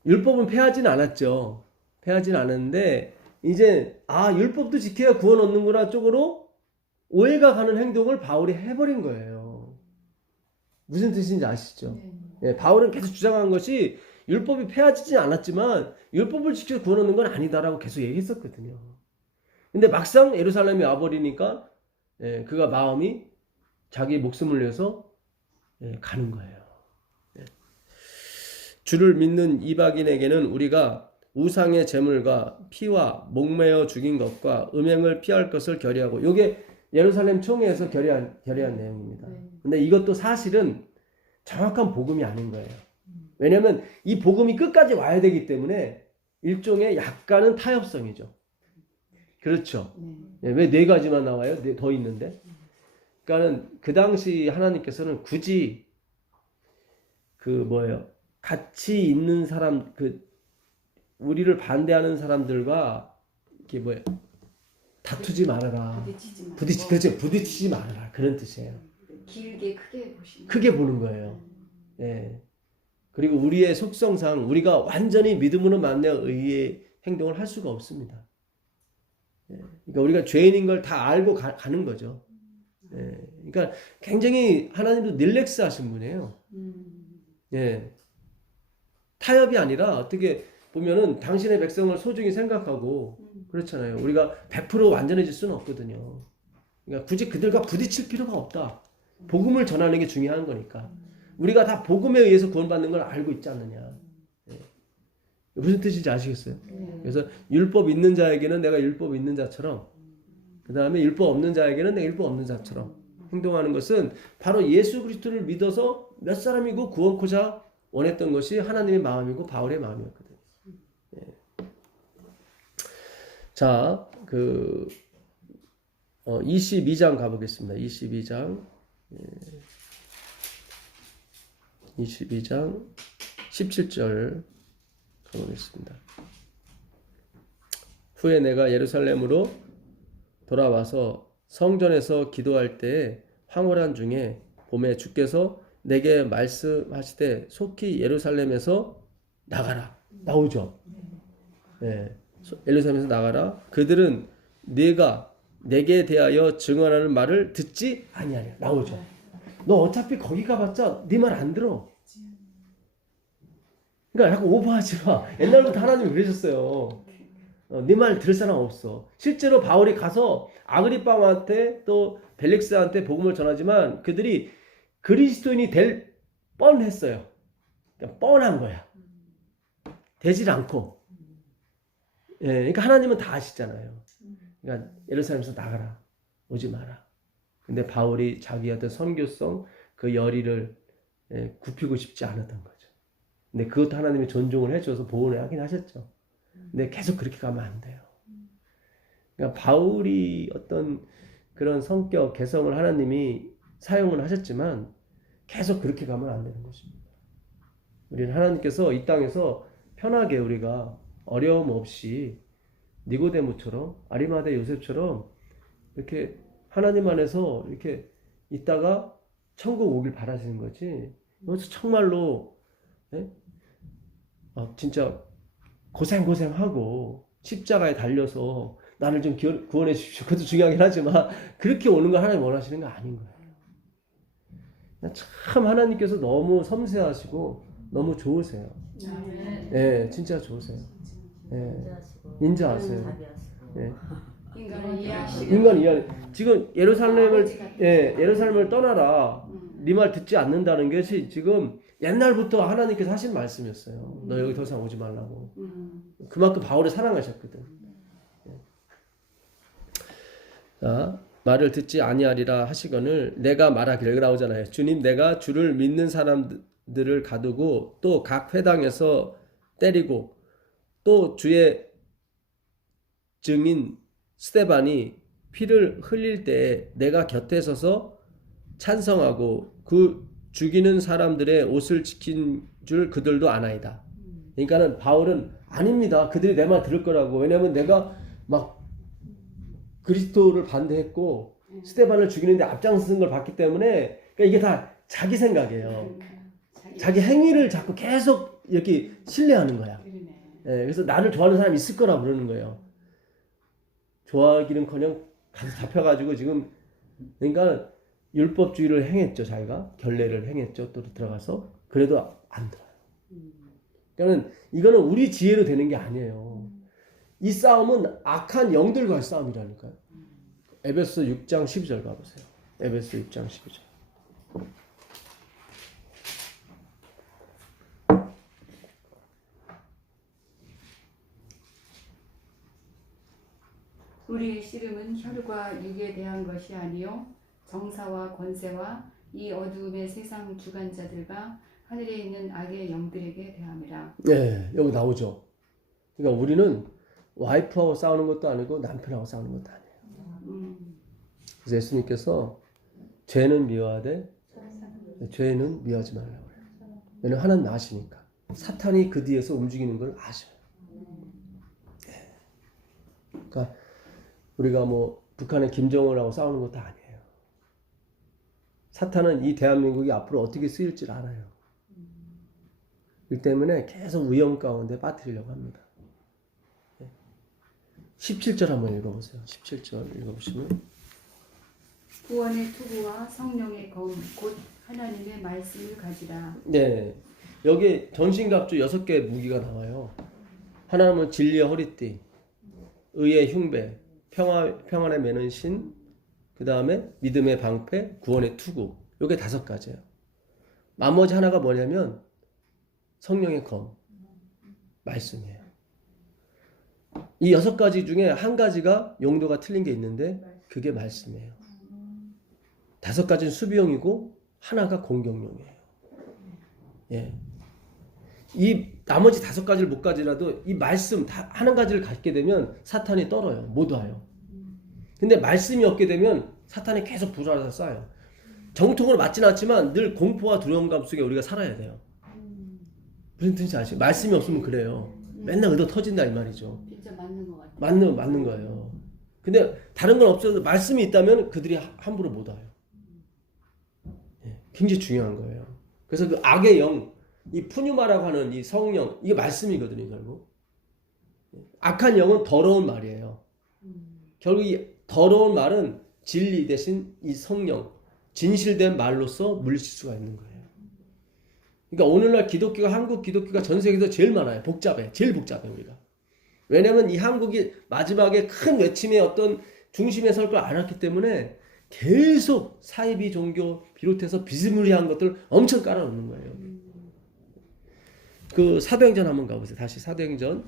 율법은 폐하진 않았죠. 폐하진 않았는데 이제 율법도 지켜야 구원 얻는구나 쪽으로 오해가 가는 행동을 바울이 해버린 거예요. 무슨 뜻인지 아시죠? 예, 바울은 계속 주장한 것이 율법이 폐하지진 않았지만 율법을 지켜 구원 얻는 건 아니다라고 계속 얘기했었거든요. 근데 막상 예루살렘에 와버리니까 그가 마음이 자기 목숨을 위해서 가는 거예요. 주를 믿는 이방인에게는 우리가 우상의 제물과 피와 목매어 죽인 것과 음행을 피할 것을 결의하고, 이게 예루살렘 총회에서 결의한 내용입니다. 근데 이것도 사실은 정확한 복음이 아닌 거예요. 왜냐하면 이 복음이 끝까지 와야 되기 때문에 일종의 약간은 타협성이죠. 그렇죠. 왜 네 가지만 나와요? 더 있는데. 그러니까는 그 당시 하나님께서는 굳이 같이 있는 사람, 우리를 반대하는 사람들과 이렇게 다투지 말아라. 부딪히지 말아라. 그런 뜻이에요. 길게 크게 보시는. 크게 보는 거예요. 예. 그리고 우리의 속성상 우리가 완전히 믿음으로 만나 의의 행동을 할 수가 없습니다. 예. 그러니까 우리가 죄인인 걸 다 알고 가는 거죠. 예. 그러니까 굉장히 하나님도 릴렉스 하신 분이에요. 예. 타협이 아니라 어떻게 보면은 당신의 백성을 소중히 생각하고 그렇잖아요. 우리가 100% 완전해질 수는 없거든요. 그러니까 굳이 그들과 부딪힐 필요가 없다. 복음을 전하는 게 중요한 거니까. 우리가 다 복음에 의해서 구원받는 걸 알고 있지 않느냐. 예. 무슨 뜻인지 아시겠어요? 그래서 율법 있는 자에게는 내가 율법 있는 자처럼, 그 다음에 율법 없는 자에게는 내가 율법 없는 자처럼 행동하는 것은 바로 예수 그리스도를 믿어서 몇 사람이고 구원코자 원했던 것이 하나님의 마음이고 바울의 마음이었거든요. 예. 자, 22장 가보겠습니다. 22장 17절 가보겠습니다. 후에 내가 예루살렘으로 돌아와서 성전에서 기도할 때에 황홀한 중에 봄에 주께서 내게 말씀하시되 속히 예루살렘에서 나가라. 나오죠. 네. 예루살렘에서 나가라. 그들은 네가 내게 대하여 증언하는 말을 듣지 아니하냐. 나오죠. 너 어차피 거기 가봤자 네 말 안 들어. 그러니까 약간 오버하지 마. 옛날부터 하나님이 그러셨어요. 네 말 들을 사람 없어. 실제로 바울이 가서 아그리빠한테 또 벨릭스한테 복음을 전하지만 그들이 그리스도인이 될 뻔했어요. 그러니까 뻔한 거야. 되질 않고. 예, 그러니까 하나님은 다 아시잖아요. 그러니까 예루살렘에서 나가라. 오지 마라. 근데 바울이 자기 어떤 선교성, 그 열의를 굽히고 싶지 않았던 거죠. 근데 그것도 하나님이 존중을 해줘서 보호를 하긴 하셨죠. 근데 계속 그렇게 가면 안 돼요. 그러니까 바울이 어떤 그런 성격, 개성을 하나님이 사용을 하셨지만 계속 그렇게 가면 안 되는 것입니다. 우리는 하나님께서 이 땅에서 편하게 우리가 어려움 없이 니고데모처럼 아리마대 요셉처럼 이렇게 하나님 안에서 이렇게 있다가 천국 오길 바라시는 거지. 여기서 정말로 진짜 고생하고 십자가에 달려서 나를 좀 구원해 주십시오. 그것도 중요하긴 하지만 그렇게 오는 거 하나님 원하시는 거 아닌 거예요. 참 하나님께서 너무 섬세하시고 너무 좋으세요. 예, 진짜 좋으세요. 예, 인자하세요. 예. 인간을 이해하시고 인간 이해. 지금 예루살렘을 아버지 같은 예루살렘을 떠나라. 네 말 듣지 않는다는 것이 지금 옛날부터 하나님께서 하신 말씀이었어요. 너 여기 더 이상 오지 말라고. 그만큼 바울을 사랑하셨거든. 자, 말을 듣지 아니하리라 하시거늘 내가 말하기를 나오잖아요. 주님, 내가 주를 믿는 사람들을 가두고 또 각 회당에서 때리고 또 주의 증인 스데반이 피를 흘릴 때에 내가 곁에 서서 찬성하고 그 죽이는 사람들의 옷을 지킨 줄 그들도 아나이다. 그러니까는 바울은 아닙니다. 그들이 내 말 들을 거라고. 왜냐하면 내가 막 그리스도를 반대했고 스데반을 죽이는데 앞장선 걸 봤기 때문에 그러니까 이게 다 자기 생각이에요. 자기 행위를 자꾸 계속 이렇게 신뢰하는 거야. 예, 그래서 나를 좋아하는 사람이 있을 거라 그러는 거예요. 좋아하기는커녕 가서 잡혀가지고 지금 그러니까 율법주의를 행했죠. 자기가 결례를 행했죠. 또 들어가서 그래도 안 들어요. 그러니까 이거는 우리 지혜로 되는 게 아니에요. 이 싸움은 악한 영들과의 싸움이라니까요. 에베소 6장 12절 가보세요. 에베소 6장 12절. 우리의 씨름은 혈과 육에 대한 것이 아니요 정사와 권세와 이 어두움의 세상 주관자들과 하늘에 있는 악의 영들에게 대함이라. 네, 여기 나오죠. 그러니까 우리는 와이프하고 싸우는 것도 아니고 남편하고 싸우는 것도 아니에요. 그래서 예수님께서 죄는 미워하되 죄는 미워하지 말라고 그래요. 왜냐하면 하나님 아시니까. 사탄이 그 뒤에서 움직이는 걸 아셔요. 그러니까 우리가 뭐 북한의 김정은하고 싸우는 것도 아니에요. 사탄은 이 대한민국이 앞으로 어떻게 쓰일지 알아요. 그 때문에 계속 위험 가운데 빠뜨리려고 합니다. 17절 한번 읽어보세요. 17절 읽어보시면 구원의 투구와 성령의 검 곧 하나님의 말씀을 가지라. 네, 여기 전신갑주 6개의 무기가 나와요. 하나는 진리의 허리띠, 의의 흉배, 평안에 매는 신, 그 다음에 믿음의 방패, 구원의 투구. 요게 5가지예요. 나머지 하나가 뭐냐면 성령의 검, 말씀이에요. 이 6가지 중에 한 가지가 용도가 틀린 게 있는데 그게 말씀이에요. 5가지는 수비용이고 하나가 공격용이에요. 예. 이 나머지 5가지를 못 가지라도 이 말씀 한 가지를 갖게 되면 사탄이 떨어요. 못 와요. 근데 말씀이 없게 되면 사탄이 계속 불안해서 쌓여요. 정통으로 맞지는 않지만 늘 공포와 두려움감 속에 우리가 살아야 돼요. 무슨 뜻인지 아시죠? 말씀이 없으면 그래요. 맨날 의도 터진다 이 말이죠. 진짜 맞는 것 같아요. 맞는 거예요. 근데 다른 건 없어도 말씀이 있다면 그들이 함부로 못 와요. 예, 굉장히 중요한 거예요. 그래서 그 악의 영, 이 푸뉴마라고 하는 이 성령, 이게 말씀이거든요, 결국. 악한 영은 더러운 말이에요. 결국 이 더러운 말은 진리 대신 이 성령, 진실된 말로서 물리칠 수가 있는 거예요. 그러니까 오늘날 기독교가, 한국 기독교가 전 세계에서 제일 많아요. 복잡해. 제일 복잡해, 우리가. 왜냐면 이 한국이 마지막에 큰 외침의 어떤 중심에 설 걸 알았기 때문에 계속 사이비 종교 비롯해서 비스무리한 것들 엄청 깔아놓는 거예요. 그 사도행전 한번 가보세요. 다시 사도행전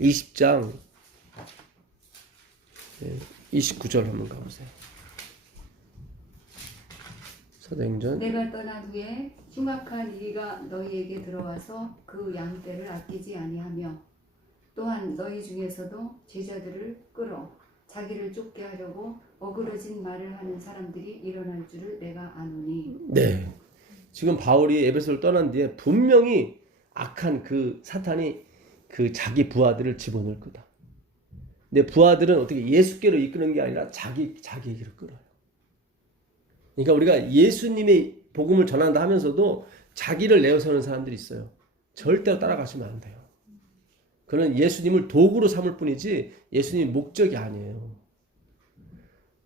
20장 29절 한번 가보세요. 사도행전 내가 떠난 후에 흉악한 이가 너희에게 들어와서 그 양떼를 아끼지 아니하며 또한 너희 중에서도 제자들을 끌어 자기를 쫓게 하려고 어그러진 말을 하는 사람들이 일어날 줄을 내가 아노니. 네. 지금 바울이 에베소를 떠난 뒤에 분명히 악한 그 사탄이 그 자기 부하들을 집어넣을 거다. 근데 부하들은 어떻게 예수께로 이끄는 게 아니라 자기에게로 끌어요. 그러니까 우리가 예수님의 복음을 전한다 하면서도 자기를 내어서는 사람들이 있어요. 절대로 따라가시면 안 돼요. 그는 예수님을 도구로 삼을 뿐이지 예수님 목적이 아니에요.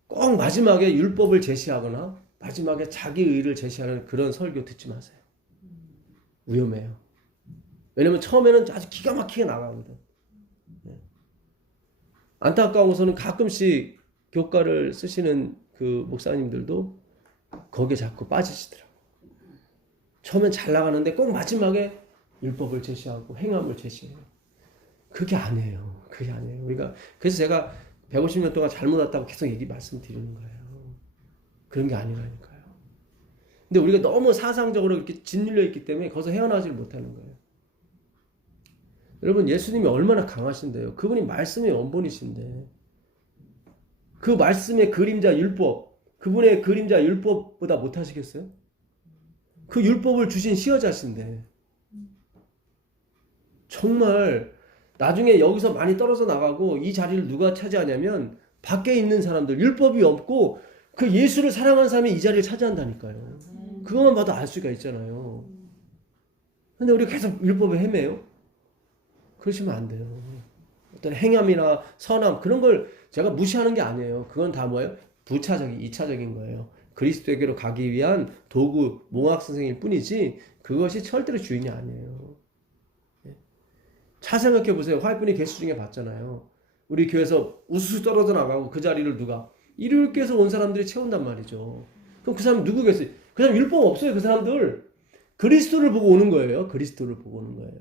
꼭 마지막에 율법을 제시하거나 마지막에 자기 의를 제시하는 그런 설교 듣지 마세요. 위험해요. 왜냐면 처음에는 아주 기가 막히게 나가거든. 안타까운 것은 가끔씩 교과를 쓰시는 그 목사님들도 거기에 자꾸 빠지시더라고. 처음엔 잘 나가는데 꼭 마지막에 율법을 제시하고 행함을 제시해요. 그게 아니에요. 그게 아니에요. 우리가 그래서 제가 150년 동안 잘못 왔다고 계속 말씀드리는 거예요. 그런 게 아니라니까요. 근데 우리가 너무 사상적으로 이렇게 짓눌려 있기 때문에 거기서 헤어나지를 못하는 거예요. 여러분, 예수님이 얼마나 강하신데요. 그분이 말씀의 원본이신데 그 말씀의 그림자 율법, 그분의 그림자 율법보다 못하시겠어요? 그 율법을 주신 시여자신데 정말 나중에 여기서 많이 떨어져 나가고 이 자리를 누가 차지하냐면 밖에 있는 사람들, 율법이 없고 그 예수를 사랑하는 사람이 이 자리를 차지한다니까요. 그것만 봐도 알 수가 있잖아요. 근데 우리 계속 율법에 헤매요. 그러시면 안 돼요. 어떤 행함이나 선함 그런 걸 제가 무시하는 게 아니에요. 그건 다 뭐예요? 부차적인, 2차적인 거예요. 그리스도에게로 가기 위한 도구, 몽학 선생일 뿐이지 그것이 절대로 주인이 아니에요. 잘 생각해 보세요. 화이트분이 개수 중에 봤잖아요. 우리 교회에서 우수수 떨어져 나가고 그 자리를 누가 이르께서 온 사람들이 채운단 말이죠. 그럼 그 사람 누구겠어요? 그 사람 율법 없어요. 그 사람들 그리스도를 보고 오는 거예요. 그리스도를 보고 오는 거예요.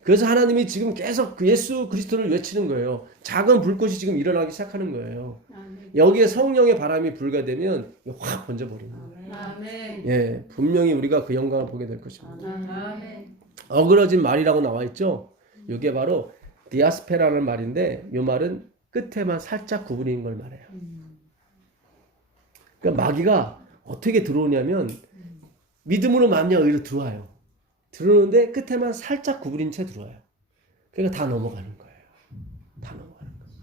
그래서 하나님이 지금 계속 그 예수 그리스도를 외치는 거예요. 작은 불꽃이 지금 일어나기 시작하는 거예요. 여기에 성령의 바람이 불가되면 확 번져버리는 거예요. 아멘. 예, 분명히 우리가 그 영광을 보게 될 것입니다. 아멘. 어그러진 말이라고 나와 있죠. 이게 바로 디아스페라는 말인데 이 말은 끝에만 살짝 구부린 걸 말해요. 그러니까 마귀가 어떻게 들어오냐면 믿음으로 말미암아 의로 들어와요. 들어오는데 끝에만 살짝 구부린 채 들어와요. 그러니까 다 넘어가는 거예요. 다 넘어가는 거예요.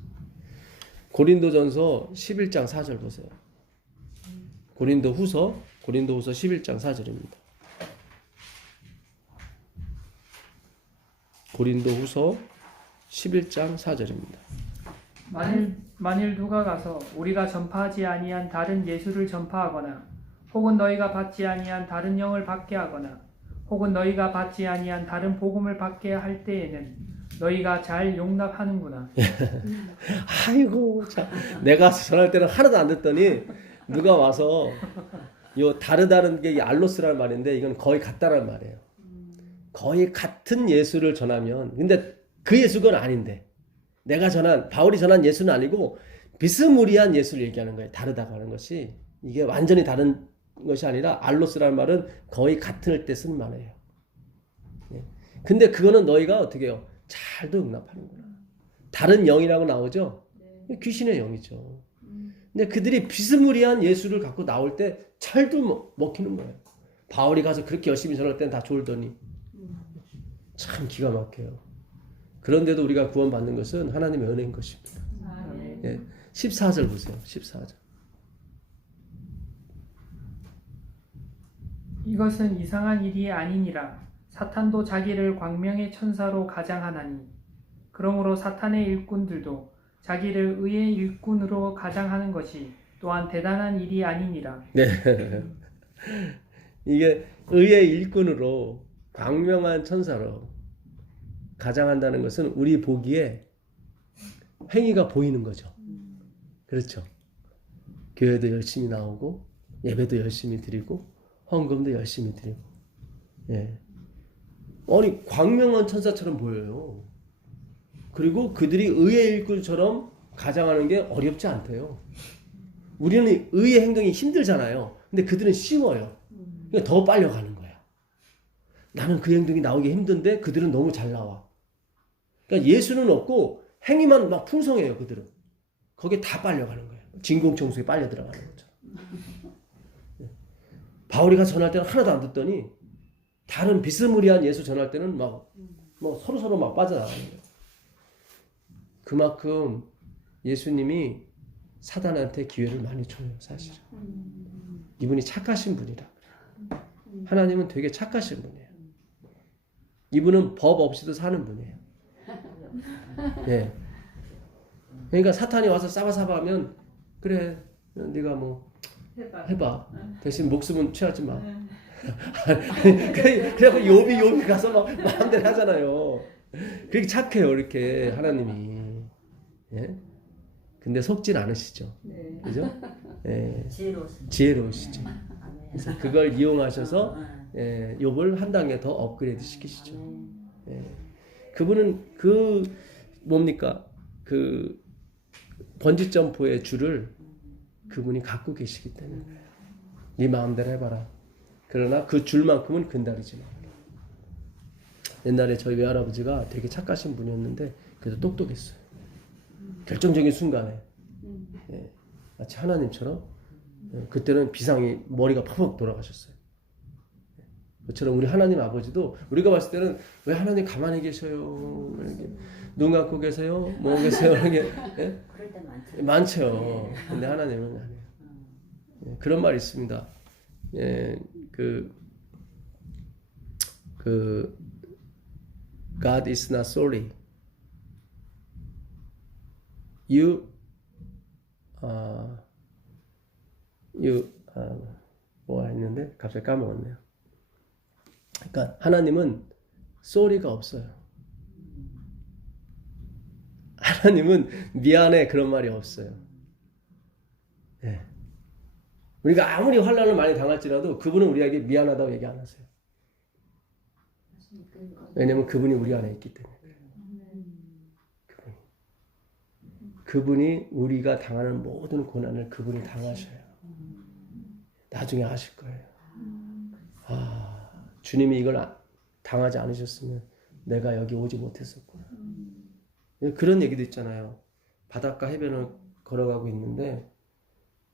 고린도전서 11장 4절 보세요. 고린도후서 11장 4절입니다. 고린도후서 11장 4절입니다. 만일 누가 가서 우리가 전파하지 아니한 다른 예수를 전파하거나 혹은 너희가 받지 아니한 다른 영을 받게 하거나 혹은 너희가 받지 아니한 다른 복음을 받게 할 때에는 너희가 잘 용납하는구나. 아이고 참, 내가 전할 때는 하나도 안 듣더니 누가 와서 요 다르다는 게 알로스라는 말인데 이건 거의 같다라는 말이에요. 거의 같은 예수를 전하면 근데 그 예수가 아닌데 내가 전한 바울이 전한 예수는 아니고 비스무리한 예수를 얘기하는 거예요. 다르다고 하는 것이 이게 완전히 다른 것이 아니라 알로스라는 말은 거의 같을 때 쓴 말이에요. 근데 그거는 너희가 어떻게 해요? 잘도 용납하는구나. 다른 영이라고 나오죠? 귀신의 영이죠. 근데 그들이 비스무리한 예수를 갖고 나올 때 잘도 먹히는 거예요. 바울이 가서 그렇게 열심히 전할 때는 다 졸더니 참 기가 막혀요. 그런데도 우리가 구원받는 것은 하나님의 은혜인 것입니다. 예, 14절 보세요. 14절. 이것은 이상한 일이 아니니라. 사탄도 자기를 광명의 천사로 가장하나니 그러므로 사탄의 일꾼들도 자기를 의의 일꾼으로 가장하는 것이 또한 대단한 일이 아니니라. 네. 이게 의의 일꾼으로 광명한 천사로 가장한다는 것은 우리 보기에 행위가 보이는 거죠. 그렇죠. 교회도 열심히 나오고 예배도 열심히 드리고 헌금도 열심히 드리고 예. 아니 광명한 천사처럼 보여요. 그리고 그들이 의의 일꾼처럼 가장하는 게 어렵지 않대요. 우리는 의의 행동이 힘들잖아요. 근데 그들은 쉬워요. 그러니까 더 빨려가는 거야. 나는 그 행동이 나오기 힘든데 그들은 너무 잘 나와. 그러니까 예수는 없고 행위만 막 풍성해요. 그들은. 거기에 다 빨려가는 거예요. 진공청소에 빨려 들어가는 거죠. 바울이가 전할 때는 하나도 안 듣더니 다른 비스무리한 예수 전할 때는 막 서로 막 빠져나가는 거예요. 그만큼 예수님이 사단한테 기회를 많이 줘요. 사실은. 이분이 착하신 분이라. 하나님은 되게 착하신 분이에요. 이분은 법 없이도 사는 분이에요. 예. 그러니까 사탄이 와서 싸바싸바 하면 그래 네가 뭐 해봐. 대신 목숨은 취하지 마. 그래서 욥이 가서 막 마음대로 하잖아요. 그렇게 착해요, 이렇게 하나님이. 예? 근데 속진 않으시죠, 네. 그죠? 예, 지혜로우신 지혜로우시죠. 아멘. 그래서 그걸 이용하셔서 예, 욥을 한 단계 더 업그레이드 시키시죠. 아멘. 예. 그분은 그 뭡니까? 그 번지 점프의 줄을 그분이 갖고 계시기 때문에 그래요. 네 마음대로 해봐라. 그러나 그 줄만큼은 근다리지 마. 옛날에 저희 외할아버지가 되게 착하신 분이었는데 그래도 똑똑했어요. 결정적인 순간에 예, 마치 하나님처럼 예, 그때는 비상이 머리가 퍽퍽 돌아가셨어요. 그처럼 우리 하나님 아버지도 우리가 봤을 때는 왜 하나님 가만히 계셔요? 이렇게 눈 감고 계세요? 뭐 계세요? 이렇게 예? 그럴 때 많죠. 많죠. 근데 하나님은 아니에요. 예, 그런 말이 있습니다. 예, God is not sorry. 뭐가 있는데 갑자기 까먹었네요. 그러니까 하나님은 sorry가 없어요. 하나님은 미안해 그런 말이 없어요. 예. 우리가 아무리 환난을 많이 당할지라도 그분은 우리에게 미안하다고 얘기 안 하세요. 왜냐면 그분이 우리 안에 있기 때문에. 그분이 우리가 당하는 모든 고난을 그분이 당하셔요. 나중에 아실 거예요. 아, 주님이 이걸 당하지 않으셨으면 내가 여기 오지 못했었구나. 그런 얘기도 있잖아요. 바닷가 해변을 걸어가고 있는데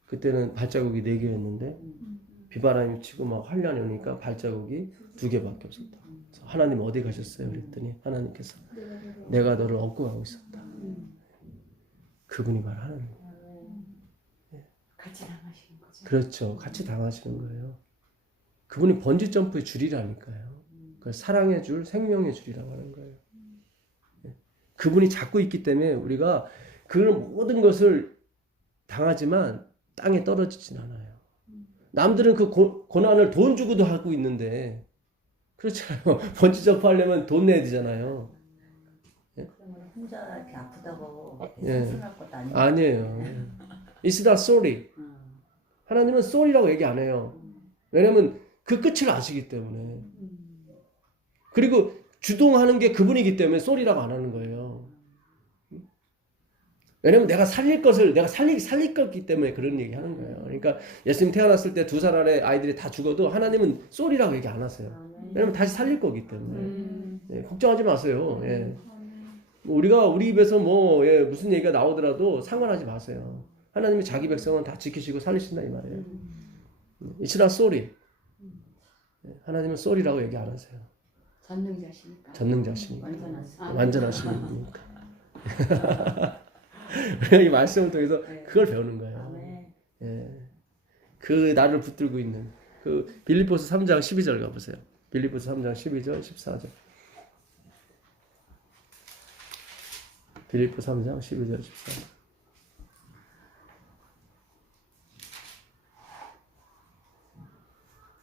그때는 발자국이 4개였는데 비바람이 치고 막 환란이 오니까 발자국이 2개밖에 없었다. 그래서 하나님 어디 가셨어요? 그랬더니 하나님께서 내가 너를 업고 가고 있었다. 그분이 말 하나님. 같이 당하시는 거죠. 그렇죠. 같이 당하시는 거예요. 그분이 번지 점프의 줄이라니까요. 그 사랑의 줄, 생명의 줄이라고 하는 거예요. 그분이 잡고 있기 때문에 우리가 그 모든 것을 당하지만 땅에 떨어지진 않아요. 남들은 그 고난을 돈 주고도 하고 있는데 그렇잖아요. 번지 점프 하려면 돈 내야 되잖아요. 그러면 혼자 이렇게 아프다고 예. 상승할 것도 아니고. 아니에요. It's not sorry. 하나님은 sorry라고 얘기 안 해요. 왜냐면 그 끝을 아시기 때문에. 그리고 주동하는 게 그분이기 때문에 sorry라고 안 하는 거예요. 왜냐면 내가 살릴 것을 내가 살릴 거기 때문에 그런 얘기 하는 거예요. 그러니까 예수님 태어났을 때 2살 안에 아이들이 다 죽어도 하나님은 sorry라고 얘기 안 하세요. 왜냐면 다시 살릴 거기 때문에. 예, 걱정하지 마세요. 예. 우리가 우리 입에서 뭐 예, 무슨 얘기가 나오더라도 상관하지 마세요. 하나님이 자기 백성은 다 지키시고 살리신다 이 말이에요. It's not sorry. 하나님은 sorry라고 얘기 안 하세요. 전능자시니까. 전능자시니까. 완전하시고. 완전하신 분이니까. 우리가 이 말씀을 통해서 그걸 배우는 거예요. 아멘. 예. 그 나를 붙들고 있는 그 빌립보서 3장 12절 가보세요. 빌립보서 3장 12절 14절. 빌립보 3장 12절 14절.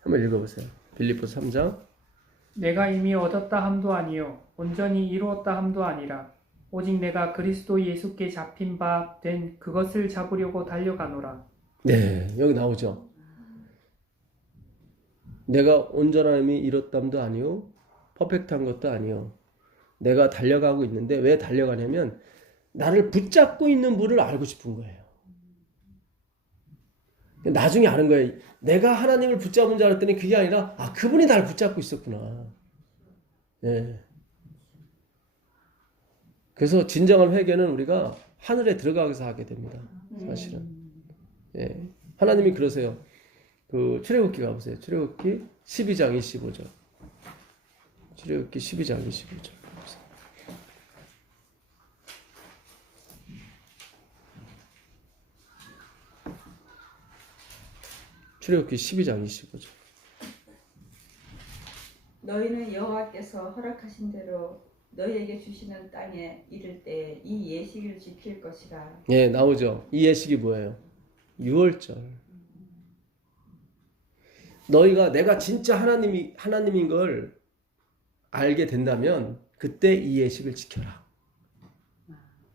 한번 읽어보세요. 빌립보 3장. 내가 이미 얻었다 함도 아니요 온전히 이루었다 함도 아니라 오직 내가 그리스도 예수께 잡힌 바 된 그것을 잡으려고 달려가노라. 네, 여기 나오죠. 내가 온전함이 이뤘담도 아니요 퍼펙트한 것도 아니요 내가 달려가고 있는데 왜 달려가냐면 나를 붙잡고 있는 분을 알고 싶은 거예요. 나중에 아는 거예요. 내가 하나님을 붙잡은 줄 알았더니 그게 아니라 아 그분이 나를 붙잡고 있었구나. 예. 그래서 진정한 회개는 우리가 하늘에 들어가서 하게 됩니다. 사실은. 예. 하나님이 그러세요. 그 출애굽기 가보세요. 출애굽기 12장 25절. 출애굽기 12장 25절. 출애굽기 12장 25절. 너희는 여호와께서 허락하신 대로 너희에게 주시는 땅에 이를 때 이 예식을 지킬 것이라. 예, 나오죠. 이 예식이 뭐예요? 6월절. 너희가 내가 진짜 하나님인 걸 알게 된다면 그때 이 예식을 지켜라.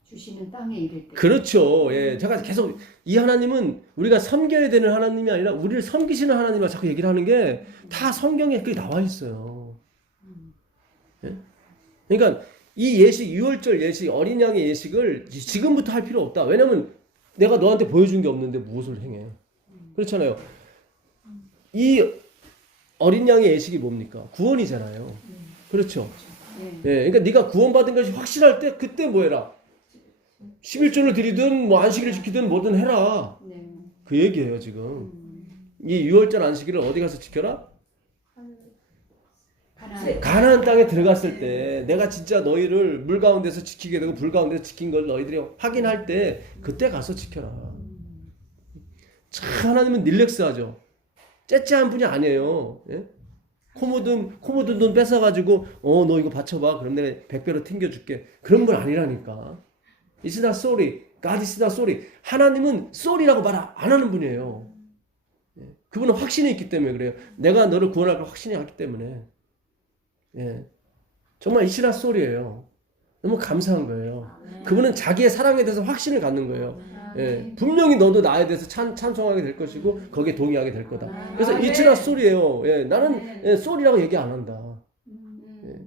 주시는 땅에 이를 때. 그렇죠. 예, 제가 계속 이 하나님은 우리가 섬겨야 되는 하나님이 아니라 우리를 섬기시는 하나님이라 자꾸 얘기를 하는 게 다 성경에 그게 나와 있어요. 예? 그러니까 이 예식, 6월절 예식, 어린 양의 예식을 지금부터 할 필요 없다. 왜냐면 내가 너한테 보여준 게 없는데 무엇을 행해. 그렇잖아요. 이 어린 양의 예식이 뭡니까? 구원이잖아요. 그렇죠. 예. 예, 그러니까 네가 구원받은 것이 확실할 때 그때 뭐 해라. 11조를 드리든 뭐 안식일을 지키든 뭐든 해라. 네. 그 얘기예요 지금. 이 6월절 안식일을 어디 가서 지켜라? 가나안 땅에 들어갔을 때 내가 진짜 너희를 물 가운데서 지키게 되고 불 가운데서 지킨 걸 너희들이 확인할 때 그때 가서 지켜라. 참 하나님은 릴렉스하죠. 째째한 분이 아니에요. 예? 코 묻은 돈 뺏어가지고 너 이거 바쳐봐. 그럼 내가 100배로 튕겨줄게. 그런 분 아니라니까. It's not sorry. God is not sorry. 하나님은 sorry라고 말 안 하는 분이에요. 예. 그분은 확신이 있기 때문에 그래요. 내가 너를 구원할 걸 확신이 있기 때문에. 예. 정말 It's not sorry예요. 너무 감사한 거예요. 그분은 자기의 사랑에 대해서 확신을 갖는 거예요. 예. 분명히 너도 나에 대해서 찬송하게 될 것이고 거기에 동의하게 될 거다. 그래서 It's not sorry예요. 예. 나는 sorry라고 얘기 안 한다. 예.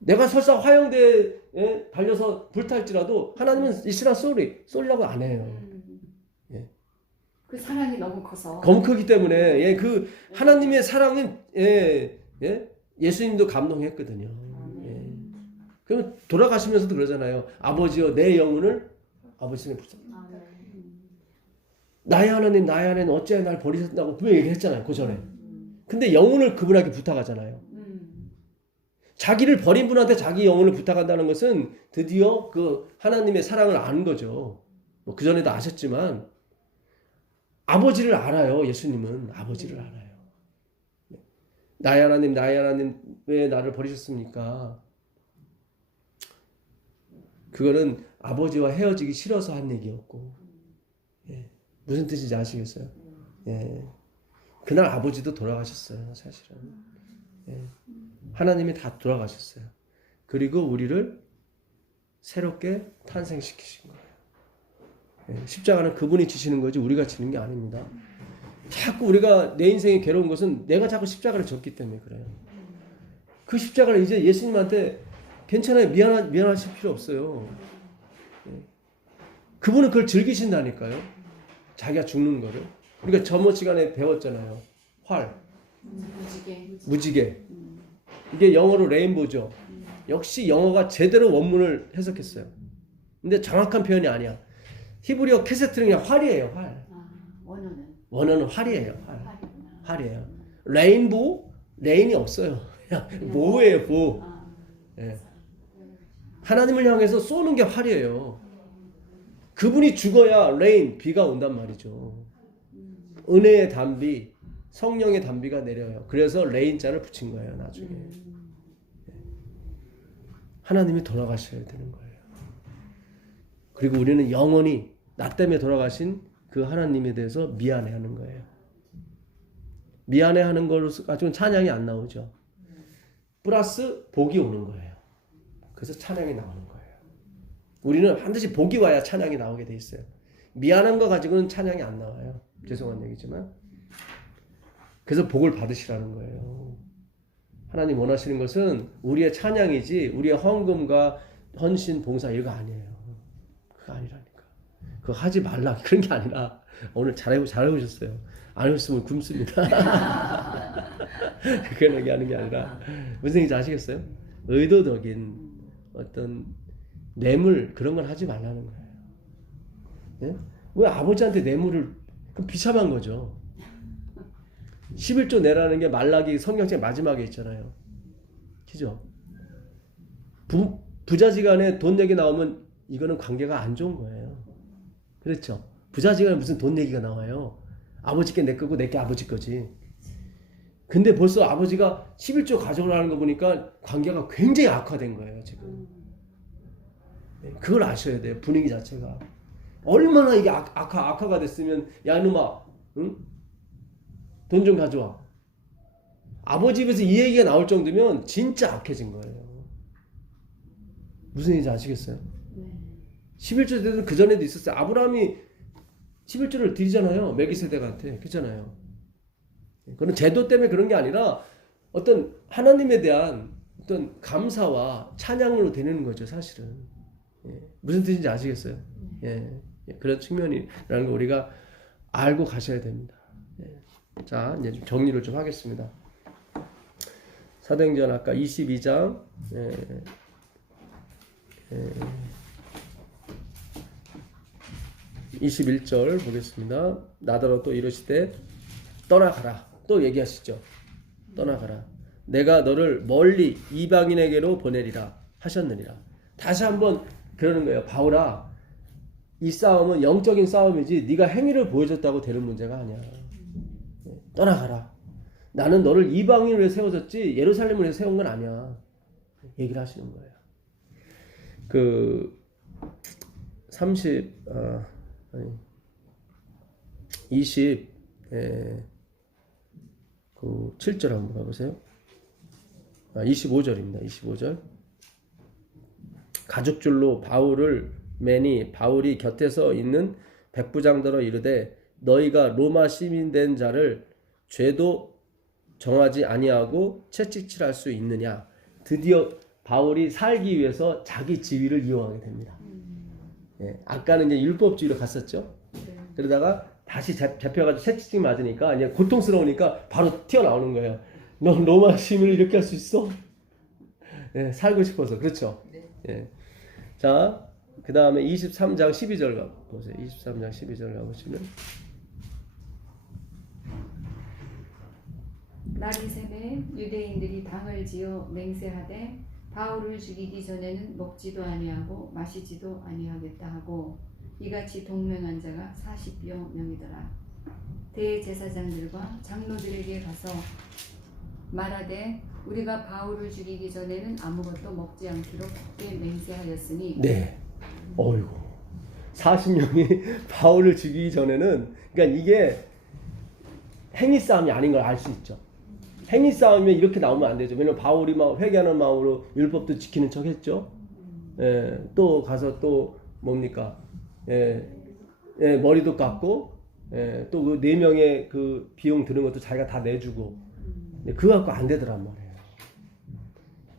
내가 설사 화영대에 달려서 불탈지라도 하나님은 It's not sorry라고 안 해요. 예. 그 사랑이 너무 커서. 너무 크기 때문에 예. 그 하나님의 사랑은 예수님도 감동했거든요. 예. 그럼 돌아가시면서도 그러잖아요. 아버지여 내 영혼을 아버지 손에 붙잡아. 나의 하나님 어찌하여 날 버리셨다고 분명히 얘기했잖아요. 그 전에. 근데 영혼을 그분에게 부탁하잖아요. 자기를 버린 분한테 자기 영혼을 부탁한다는 것은 드디어 그 하나님의 사랑을 아는 거죠. 뭐 그 전에도 아셨지만 아버지를 알아요. 예수님은 아버지를 알아요. 나의 하나님 왜 나를 버리셨습니까? 그거는 아버지와 헤어지기 싫어서 한 얘기였고, 예. 무슨 뜻인지 아시겠어요? 예. 그날 아버지도 돌아가셨어요, 사실은. 예. 하나님이 다 돌아가셨어요. 그리고 우리를 새롭게 탄생시키신 거예요. 예. 십자가는 그분이 지시는 거지 우리가 지는 게 아닙니다. 자꾸 우리가 내 인생이 괴로운 것은 내가 자꾸 십자가를 졌기 때문에 그래요. 그 십자가를 이제 예수님한테 괜찮아요. 미안하실 필요 없어요. 그분은 그걸 즐기신다니까요. 자기가 죽는 거를. 그러니까 저번 시간에 배웠잖아요. 활, 무지개. 이게 영어로 레인보우죠. 역시 영어가 제대로 원문을 해석했어요. 근데 정확한 표현이 아니야. 히브리어 캐세트는 그냥 활이에요. 활. 원어는 활이에요. 활이에요. 레인보우? 레인이 없어요. 그냥 보예요. 보. 예. 하나님을 향해서 쏘는 게 활이에요. 그분이 죽어야 레인, 비가 온단 말이죠. 은혜의 단비, 성령의 단비가 내려요. 그래서 레인자를 붙인 거예요. 나중에. 하나님이 돌아가셔야 되는 거예요. 그리고 우리는 영원히 나 때문에 돌아가신 그 하나님에 대해서 미안해하는 거예요. 미안해하는 걸로 가지고는 찬양이 안 나오죠. 플러스 복이 오는 거예요. 그래서 찬양이 나오는 거예요. 우리는 반드시 복이 와야 찬양이 나오게 돼 있어요. 미안한 거 가지고는 찬양이 안 나와요. 죄송한 얘기지만. 그래서 복을 받으시라는 거예요. 하나님 원하시는 것은 우리의 찬양이지 우리의 헌금과 헌신, 봉사 이거 아니에요. 그거 아니라니까. 그거 하지 말라 그런 게 아니라 오늘 잘해보셨어요. 안 해보셨으면 굶습니다. 그런 얘기하는 게 아니라 무슨 얘기인지 아시겠어요? 의도적인 어떤 뇌물 그런 걸 하지 말라는 거예요. 예? 왜 아버지한테 뇌물을 그럼 비참한 거죠. 11조 내라는 게 말라기 성경책 마지막에 있잖아요. 그죠? 부자지간에 돈 내기 나오면 이거는 관계가 안 좋은 거예요. 그렇죠? 부자지간에 무슨 돈 내기가 나와요. 아버지께 내 거고 내게 아버지 거지. 근데 벌써 아버지가 11조 가져오라는 거 보니까 관계가 굉장히 악화된 거예요, 지금. 그걸 아셔야 돼요, 분위기 자체가. 얼마나 이게 악화가 됐으면, 야, 이놈아, 응? 돈 좀 가져와. 아버지 입에서 이 얘기가 나올 정도면 진짜 악해진 거예요. 무슨 얘기인지 아시겠어요? 네. 11조 때도 그 전에도 있었어요. 아브라함이 11조를 드리잖아요. 멜기세덱한테. 그렇잖아요. 그건 제도 때문에 그런 게 아니라 어떤 하나님에 대한 어떤 감사와 찬양으로 되는 거죠, 사실은. 예. 무슨 뜻인지 아시겠어요? 예. 그런 측면이라는 거 우리가 알고 가셔야 됩니다. 예. 자, 이제 좀 정리를 좀 하겠습니다. 사도행전 아까 22장 21절 보겠습니다. 나더러 또 이르시되 떠나가라. 또 얘기하시죠. 떠나가라. 내가 너를 멀리 이방인에게로 보내리라 하셨느니라. 다시 한번 그러는 거예요. 바울아, 이 싸움은 영적인 싸움이지 네가 행위를 보여줬다고 되는 문제가 아니야. 떠나가라. 나는 너를 이방인으로 해서 세워졌지 예루살렘으로 해서 세운 건 아니야. 얘기를 하시는 거예요. 그 7절 한번 가보세요. 25절입니다. 25절. 가죽줄로 바울을 매니 바울이 곁에서 있는 백부장들어 이르되 너희가 로마 시민 된 자를 죄도 정하지 아니하고 채찍질할 수 있느냐. 드디어 바울이 살기 위해서 자기 지위를 이용하게 됩니다. 예, 아까는 이제 율법주의로 갔었죠. 그러다가 다시 잡혀가지고 채찍질 맞으니까 이제 고통스러우니까 바로 튀어나오는 거예요. 너 로마 시민을 이렇게 할 수 있어? 예, 살고 싶어서. 그렇죠. 예. 자, 그 다음에 23장 12절 가보세요. 23장 12절 가보시면 날이 새매 유대인들이 당을 지어 맹세하되 바울을 죽이기 전에는 먹지도 아니하고 마시지도 아니하겠다 하고 이같이 동맹한 자가 40여 명이더라. 대제사장들과 장로들에게 가서 말하되 우리가 바울을 죽이기 전에는 아무것도 먹지 않기로 굳게 맹세하였으니 네. 어이구. 40명이 바울을 죽이기 전에는 그러니까 이게 행위 싸움이 아닌 걸 알 수 있죠. 행위 싸움이면 이렇게 나오면 안 되죠. 왜냐면 바울이 막 회개하는 마음으로 율법도 지키는 척 했죠. 예, 또 가서 또 뭡니까? 머리도 깎고, 또 그 4명의 그 비용 드는 것도 자기가 다 내주고, 그거 갖고 안 되더란 말이에요.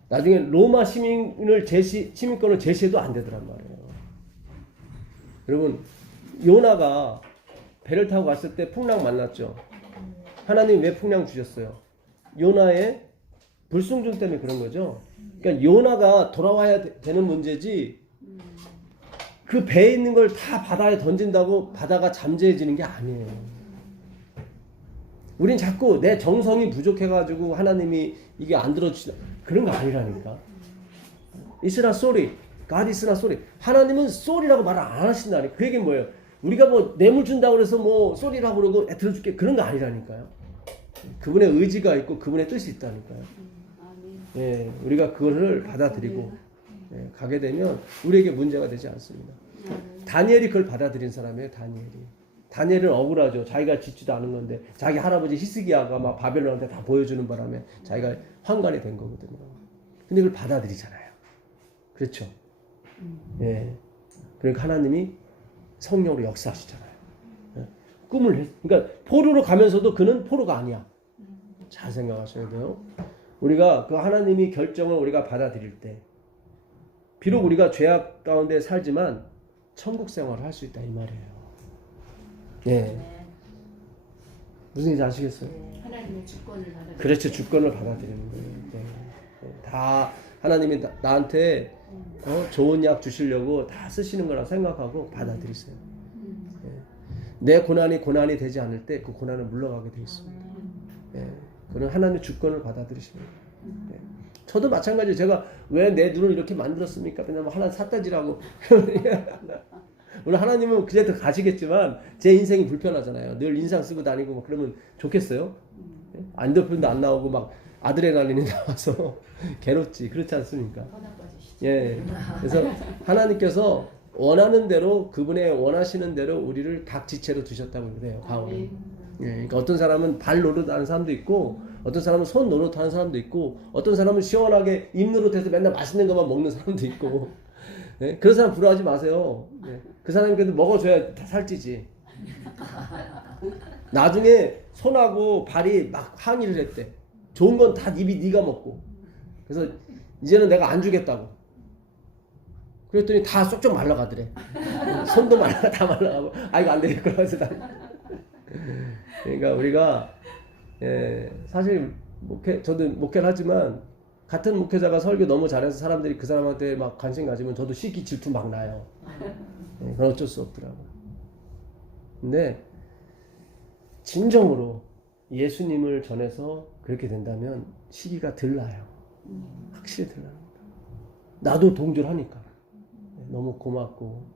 나중에 로마 시민권을 제시해도 안 되더란 말이에요. 여러분, 요나가 배를 타고 갔을 때 풍랑 만났죠. 하나님 왜 풍랑 주셨어요? 요나의 불순종 때문에 그런 거죠. 그러니까 요나가 돌아와야 되는 문제지 그 배에 있는 걸 다 바다에 던진다고 바다가 잠재해지는 게 아니에요. 우린 자꾸 내 정성이 부족해가지고 하나님이 이게 안 들어주시다 그런 거 아니라니까. It's not sorry. God is not sorry. 하나님은 sorry라고 말을 안 하신다니. 그 얘기는 뭐예요? 우리가 뭐 뇌물 준다고 그래서 뭐 sorry라고 그러고 들어줄게 그런 거 아니라니까요. 그분의 의지가 있고 그분의 뜻이 있다니까요. 예, 우리가 그거를 받아들이고 가게 되면 우리에게 문제가 되지 않습니다. 다니엘이 그걸 받아들인 사람이에요. 다니엘은 억울하죠. 자기가 짓지도 않은 건데 자기 할아버지 히스기야가 막 바벨론한테 다 보여주는 바람에 자기가 환관이 된 거거든요. 근데 그걸 받아들이잖아요. 그렇죠. 예, 그러니까 하나님이 성령으로 역사하시잖아요. 그러니까 포로로 가면서도 그는 포로가 아니야. 잘 생각하셔야 돼요. 우리가 그 하나님이 결정을 우리가 받아들일 때 비록 우리가 죄악 가운데 살지만 천국 생활을 할 수 있다 이 말이에요. 예. 무슨 얘기인지 아시겠어요? 하나님의 주권을 받아. 그렇죠. 주권을 받아들이는 거예요. 네. 다 하나님이 나한테 좋은 약 주시려고 다 쓰시는 거라 생각하고 받아들이세요. 내 고난이 되지 않을 때 그 고난은 물러가게 되어 있습니다. 그는 하나님의 주권을 받아들이시는 거예요. 저도 마찬가지예요. 제가 왜 내 눈을 이렇게 만들었습니까? 왜냐면 하나님 삿대질하고 물론 하나님은 그제 더 가시겠지만 제 인생이 불편하잖아요. 늘 인상 쓰고 다니고 막 그러면 좋겠어요? 안도편도 안 나오고 막 아드레날린이 나와서 괴롭지. 그렇지 않습니까? 예. 그래서 하나님께서 원하는 대로 그분의 원하시는 대로 우리를 각 지체로 두셨다고 그래요. 바울은. 예, 그러니까 어떤 사람은 발 노릇하는 사람도 있고, 어떤 사람은 손 노릇하는 사람도 있고, 어떤 사람은 시원하게 입 노릇해서 맨날 맛있는 것만 먹는 사람도 있고, 예, 그런 사람 부러워하지 마세요. 예, 그 사람이 그래도 먹어줘야 다 살찌지. 나중에 손하고 발이 막 항의를 했대. 좋은 건 다 입이 네가 먹고. 그래서 이제는 내가 안 주겠다고. 그랬더니 다 쏙쏙 말라가더래. 손도 말라 다 말라가고 아 이거 안 되겠구나 해서 다. 그러니까 우리가 사실 저도 목회를 하지만 같은 목회자가 설교 너무 잘해서 사람들이 그 사람한테 막 관심 가지면 저도 시기 질투 막 나요. 그건 어쩔 수 없더라고. 근데 진정으로 예수님을 전해서 그렇게 된다면 시기가 덜 나요. 확실히 덜 납니다. 나도 동조를 하니까. 너무 고맙고.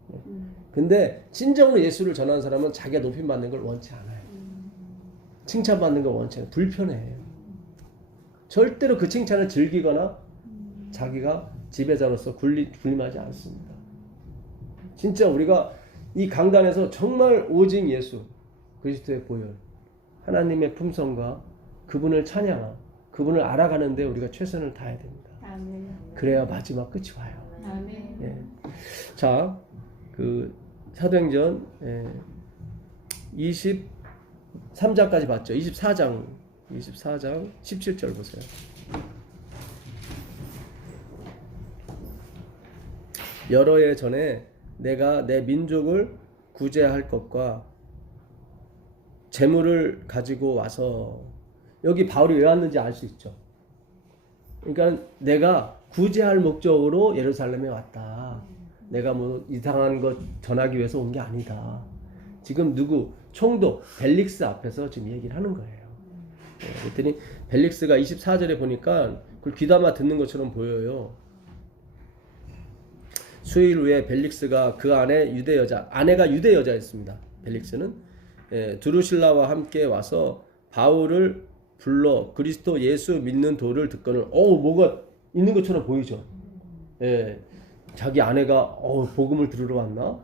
근데 진정으로 예수를 전하는 사람은 자기가 높임받는 걸 원치 않아요. 칭찬받는 걸 원치 않아요. 불편해요. 절대로 그 칭찬을 즐기거나 자기가 지배자로서 군림하지 않습니다. 진짜 우리가 이 강단에서 정말 오직 예수 그리스도의 보혈 하나님의 품성과 그분을 찬양하고 그분을 알아가는데 우리가 최선을 다해야 됩니다. 아멘. 그래야 마지막 끝이 와요. 아멘. 예. 자, 그 사도행전 23장까지 봤죠. 24장 17절 보세요. 여러 해 전에 내가 내 민족을 구제할 것과 재물을 가지고 와서 여기 바울이 왜 왔는지 알 수 있죠. 그러니까 내가 구제할 목적으로 예루살렘에 왔다. 내가 뭐 이상한 것 전하기 위해서 온 게 아니다. 지금 누구? 총독 벨릭스 앞에서 지금 얘기를 하는 거예요. 그랬더니 벨릭스가 24절에 보니까 그걸 귀담아 듣는 것처럼 보여요. 수일 후에 벨릭스가 그 안에 유대 여자, 아내가 유대 여자였습니다. 벨릭스는 드루실라와 함께 와서 바울을 불러 그리스도 예수 믿는 도를 듣거늘 뭐가 있는 것처럼 보이죠. 자기 아내가 복음을 들으러 왔나?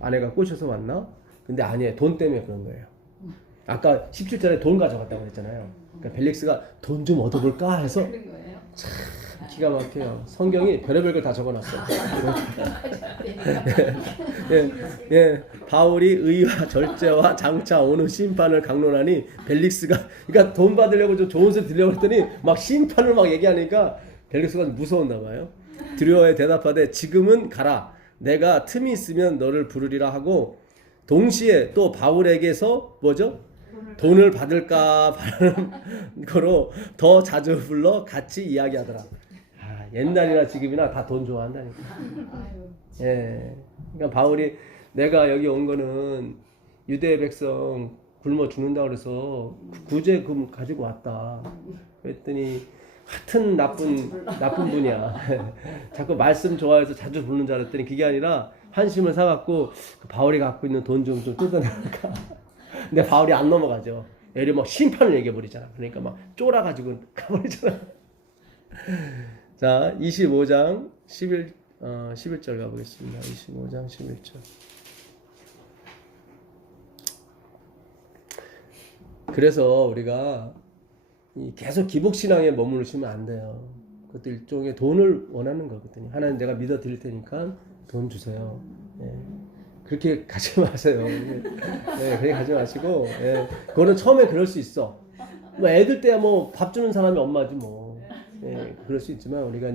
아내가 꼬셔서 왔나? 근데 아니에요. 돈 때문에 그런 거예요. 아까 17절에 돈 가져갔다고 했잖아요. 그러니까 벨릭스가 돈 좀 얻어볼까 해서 그런 거예요. 참 기가 막혀요. 성경이 별의별 걸 다 적어놨어요. 바울이 의와 절제와 장차 오는 심판을 강론하니 벨릭스가 그러니까 돈 받으려고 좀 좋은 소리 들려고 했더니 막 심판을 막 얘기하니까 벨릭스가 무서웠나 봐요. 두려워에 대답하되 지금은 가라. 내가 틈이 있으면 너를 부르리라 하고 동시에 또 바울에게서 뭐죠? 돈을 받을까 바라는 거로 더 자주 불러 같이 이야기하더라. 옛날이나 지금이나 다 돈 좋아한다니까. 그러니까 바울이 내가 여기 온 거는 유대 백성 굶어 죽는다 그래서 구제금 가지고 왔다. 그랬더니 하여튼 나쁜 분이야. 자꾸 말씀 좋아해서 자주 부르는 줄 알았더니 그게 아니라 한심을 사갖고 그 바울이 갖고 있는 돈 좀 뜯어내니까. 근데 바울이 안 넘어가죠. 예를 막 심판을 얘기해버리잖아. 그러니까 막 쫄아가지고 가버리잖아. 자, 25장 11절 가보겠습니다. 25장 11절. 그래서 우리가 계속 기복신앙에 머무르시면 안 돼요. 그것도 일종의 돈을 원하는 거거든요. 하나님 내가 믿어 드릴 테니까 돈 주세요. 그렇게 가지 마세요. 그렇게 가지 마시고, 그거는 처음에 그럴 수 있어. 뭐 애들 때야 뭐 밥 주는 사람이 엄마지 뭐. 그럴 수 있지만 우리가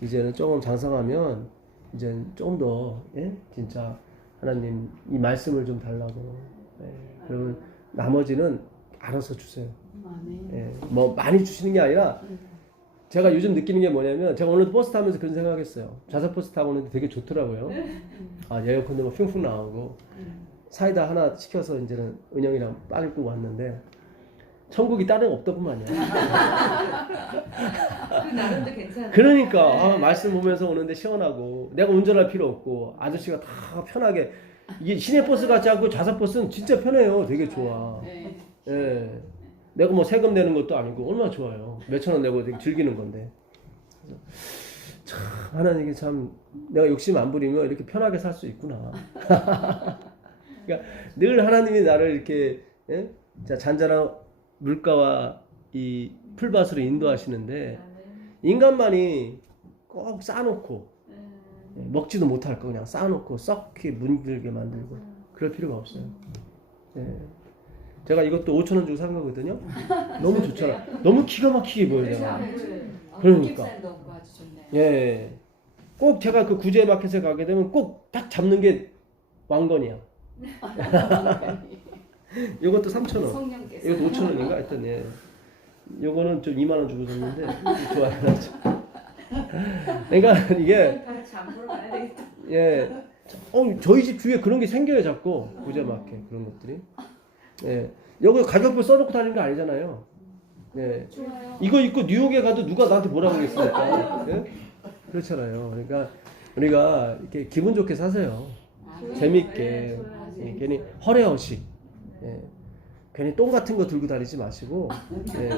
이제는 조금 장성하면 이제 조금 더 진짜 하나님 이 말씀을 좀 달라고. 그러면 나머지는 알아서 주세요. 뭐 많이 주시는 게 아니라 제가 요즘 느끼는 게 뭐냐면 제가 오늘 버스 타면서 그런 생각했어요. 좌석 버스 타고 오는데 되게 좋더라고요. 에어컨도 막 funkfunk 나오고 사이다 하나 시켜서 이제는 은영이랑 빵을 끄고 왔는데 천국이 다른 없더구만요. 그 나름도 괜찮아요. 그러니까 말씀 보면서 오는데 시원하고 내가 운전할 필요 없고 아저씨가 다 편하게 이게 시내버스 같지 않고 좌석버스는 진짜 편해요. 되게 좋아. 내가 뭐 세금 내는 것도 아니고 얼마나 좋아요. 몇천 원 내고 되게 즐기는 건데. 참 하나님이 참 내가 욕심 안 부리면 이렇게 편하게 살 수 있구나. 그러니까 늘 하나님이 나를 이렇게 자, 잔잔한 물가와 이 풀밭으로 인도하시는데 인간만이 꼭 쌓아놓고 먹지도 못할 거 그냥 쌓아놓고 썩게 문들게 만들고 그럴 필요가 없어요. 예. 제가 이것도 5,000원 주고 산 거거든요. 너무 좋잖아. 너무 기가 막히게 보여요. 그러니까. 느낌살도 없고 아주 좋네요. 예. 꼭 제가 그 구제 마켓에 가게 되면 꼭 딱 잡는 게 왕건이야. 이것도 3,000원. 성령께서 이것도 5,000원인가 하여튼 예. 요거는 좀 2만 원 주고 샀는데 좋아요. 그러니까 이게 장보러 가야 되겠다. 예. 저희 집 주위에 그런 게 생겨요 자꾸 구제 마켓 그런 것들이. 예. 여기 가격표 써놓고 다니는 거 아니잖아요. 예. 좋아요. 이거 입고 뉴욕에 가도 누가 나한테 뭐라고 하겠습니까? 예? 그렇잖아요. 그러니까 우리가 이렇게 기분 좋게 사세요. 재밌게. 예, 괜히 허례허식. 예. 괜히 똥 같은 거 들고 다니지 마시고. 예.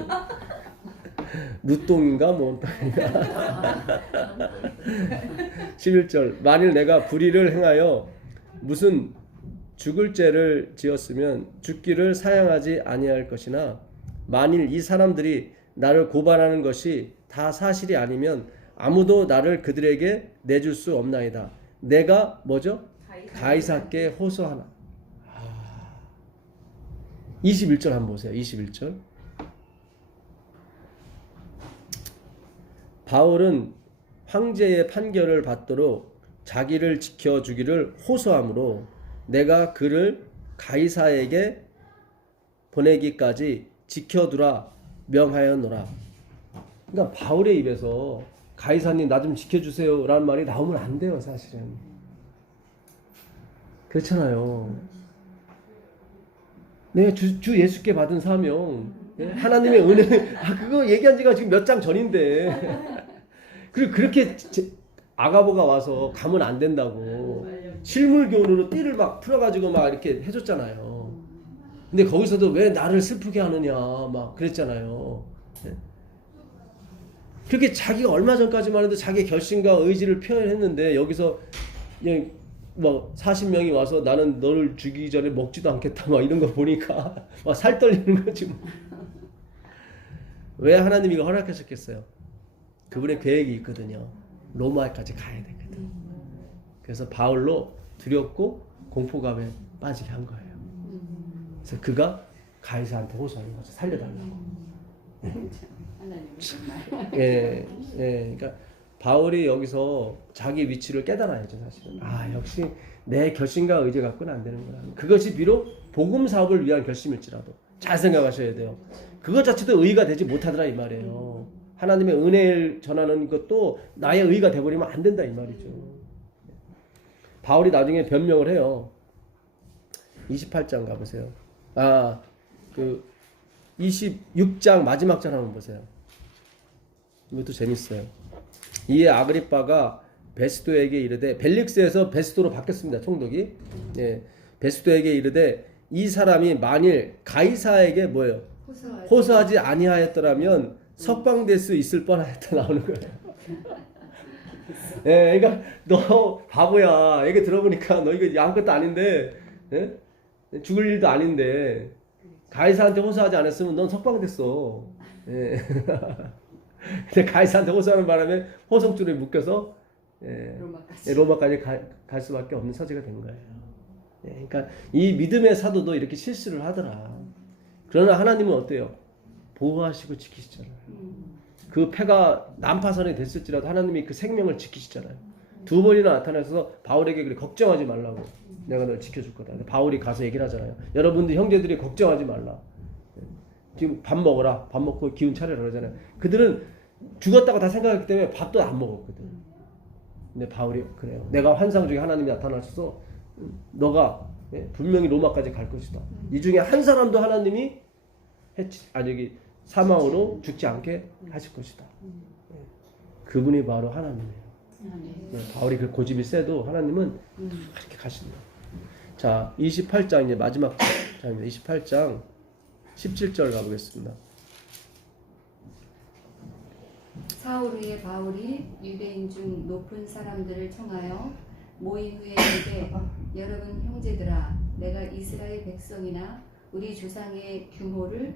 누똥인가 뭐 11절 만일 내가 불의를 행하여 무슨 죽을 죄를 지었으면 죽기를 사양하지 아니할 것이나 만일 이 사람들이 나를 고발하는 것이 다 사실이 아니면 아무도 나를 그들에게 내줄 수 없나이다. 내가 뭐죠? 가이사께 호소하나. 21절 한번 보세요. 21절. 바울은 황제의 판결을 받도록 자기를 지켜주기를 호소하므로 내가 그를 가이사에게 보내기까지 지켜두라 명하였노라. 그러니까 바울의 입에서 가이사님 나 좀 지켜주세요 라는 말이 나오면 안 돼요 사실은. 그렇잖아요. 네, 주 예수께 받은 사명, 하나님의 은혜, 그거 얘기한 지가 지금 몇 장 전인데. 그리고 그렇게 아가보가 와서 가면 안 된다고. 실물교훈으로 띠를 막 풀어가지고 막 이렇게 해줬잖아요. 근데 거기서도 왜 나를 슬프게 하느냐, 막 그랬잖아요. 그렇게 자기가 얼마 전까지만 해도 자기 결심과 의지를 표현했는데 여기서 그냥 뭐 40명이 와서 나는 너를 죽이기 전에 먹지도 않겠다 막 이런 거 보니까 막 살 떨리는 거지 뭐. 왜 하나님이 이거 허락하셨겠어요? 그분의 계획이 있거든요. 로마까지 가야 되거든. 그래서 바울로 두렵고 공포감에 빠지게 한 거예요. 그래서 그가 가이사한테 호소하는 거죠. 살려달라고. 하나님 정말. 예, 예, 그러니까 바울이 여기서 자기 위치를 깨달아야죠, 사실은. 아, 역시 내 결심과 의지 갖고는 안 되는구나. 그것이 비록 복음 사업을 위한 결심일지라도 잘 생각하셔야 돼요. 그것 자체도 의의가 되지 못하더라 이 말이에요. 하나님의 은혜를 전하는 것도 나의 의의가 돼버리면 안 된다 이 말이죠. 바울이 나중에 변명을 해요. 28장 가보세요. 그 26장 마지막 절 한번 보세요. 이것도 재밌어요. 이에 아그리빠가 베스도에게 이르되, 벨릭스에서 베스도로 바뀌었습니다. 총독이. 예, 베스도에게 이르되 이 사람이 만일 가이사에게 뭐예요? 호소하지 아니하였더라면 석방될 수 있을 뻔하였다 나오는 거예요. 예, 그러니까 너 바보야. 얘기 들어보니까 너 이거 아무것도 아닌데, 예? 죽을 일도 아닌데 가이사한테 호소하지 않았으면 넌 석방됐어. 예. 근데 가이사한테 호소하는 바람에 호송줄에 묶여서 로마까지 갈 수밖에 없는 처지가 된 거예요. 예, 그러니까 이 믿음의 사도도 이렇게 실수를 하더라. 그러나 하나님은 어때요? 보호하시고 지키시잖아요. 그 패가 난파선이 됐을지라도 하나님이 그 생명을 지키시잖아요. 2번이나 나타나서 바울에게 그래, 걱정하지 말라고. 내가 널 지켜줄 거다. 바울이 가서 얘기를 하잖아요. 여러분들 형제들이 걱정하지 말라. 지금 밥 먹어라. 밥 먹고 기운 차려라 그러잖아요. 그들은 죽었다고 다 생각했기 때문에 밥도 안 먹었거든. 근데 바울이 그래요. 내가 환상 중에 하나님이 나타나셔서 너가 분명히 로마까지 갈 것이다. 이 중에 한 사람도 하나님이 여기 사망으로 죽지 않게 하실 것이다. 그분이 바로 하나님이에요. 바울이 그 고집이 세도 하나님은 그렇게 가신다. 자, 28장 이제 마지막 장입니다. 28장 17절 가보겠습니다. 사흘 후에 바울이 유대인 중 높은 사람들을 청하여 모인 후에 이르되 여러분 형제들아 내가 이스라엘 백성이나 우리 조상의 규모를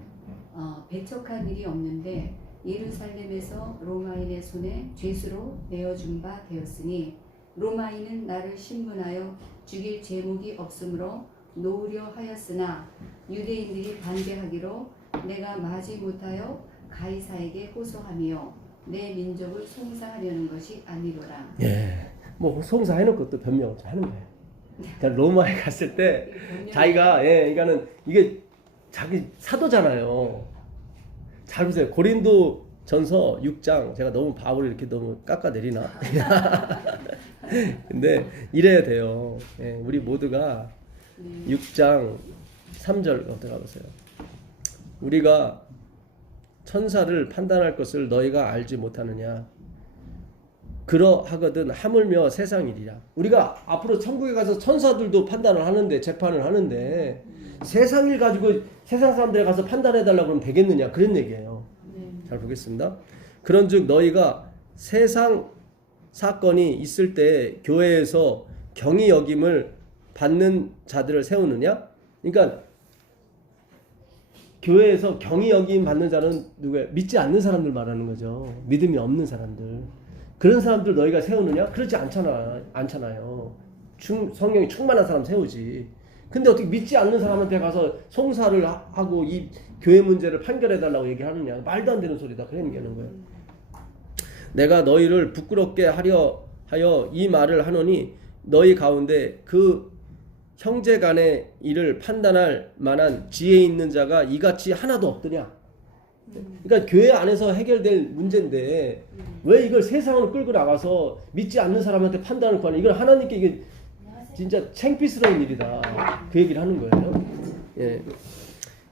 배척한 일이 없는데 예루살렘에서 로마인의 손에 죄수로 내어준 바 되었으니 로마인은 나를 신문하여 죽일 제목이 없으므로 놓으려 하였으나 유대인들이 반대하기로 내가 마지 못하여 가이사에게 호소하며 내 민족을 송사하려는 것이 아니로라. 예, 뭐 송사해놓고 또 변명을 좀 하는 거예요. 그러니까 로마에 갔을 때 자기가 그러니까는 이게 자기 사도잖아요. 잘 보세요. 고린도 전서 6장 제가 너무 바울을 이렇게 너무 깎아내리나? 근데 이래야 돼요. 우리 모두가 6장 3절 어떻게 보세요. 우리가 천사를 판단할 것을 너희가 알지 못하느냐? 그러하거든 하물며 세상 일이라. 우리가 앞으로 천국에 가서 천사들도 판단을 하는데 재판을 하는데 세상 일 가지고 세상 사람들에 가서 판단해 달라고 그러면 되겠느냐? 그런 얘기예요. 잘 보겠습니다. 그런즉 너희가 세상 사건이 있을 때 교회에서 경히 여김을 받는 자들을 세우느냐? 그러니까 교회에서 경히 여김 받는 자는 누구예요? 믿지 않는 사람들 말하는 거죠. 믿음이 없는 사람들. 그런 사람들 너희가 세우느냐? 그렇지 않잖아요. 성령이 충만한 사람 세우지. 근데 어떻게 믿지 않는 사람한테 가서 송사를 하고 이 교회 문제를 판결해 달라고 얘기하느냐? 말도 안 되는 소리다. 그런 얘기하는 거예요. 내가 너희를 부끄럽게 하려 하여 이 말을 하노니 너희 가운데 그 형제 간의 일을 판단할 만한 지혜 있는 자가 이같이 하나도 없더냐. 그러니까 교회 안에서 해결될 문제인데 왜 이걸 세상으로 끌고 나가서 믿지 않는 사람한테 판단을 구하는, 이걸 하나님께 이게 진짜 창피스러운 일이다. 그 얘기를 하는 거예요. 예.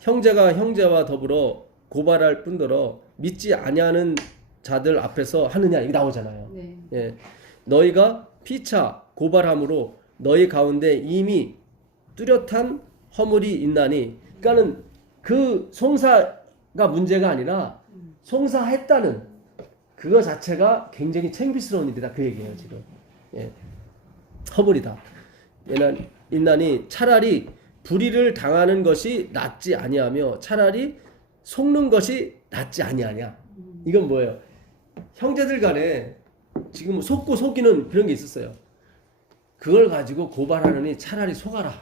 형제가 형제와 더불어 고발할 뿐더러 믿지 아니하는 자들 앞에서 하느냐, 이게 나오잖아요. 네. 예. 너희가 피차 고발함으로 너희 가운데 이미 뚜렷한 허물이 있나니, 그러니까는 그 송사가 문제가 아니라 송사했다는 그거 자체가 굉장히 창피스러운 일이다. 그 얘기예요 지금. 예. 허물이다. 있나니 차라리 불의를 당하는 것이 낫지 아니하며 차라리 속는 것이 낫지 아니하냐. 이건 뭐예요? 형제들 간에 지금 속고 속이는 그런 게 있었어요. 그걸 가지고 고발하느니 차라리 속아라.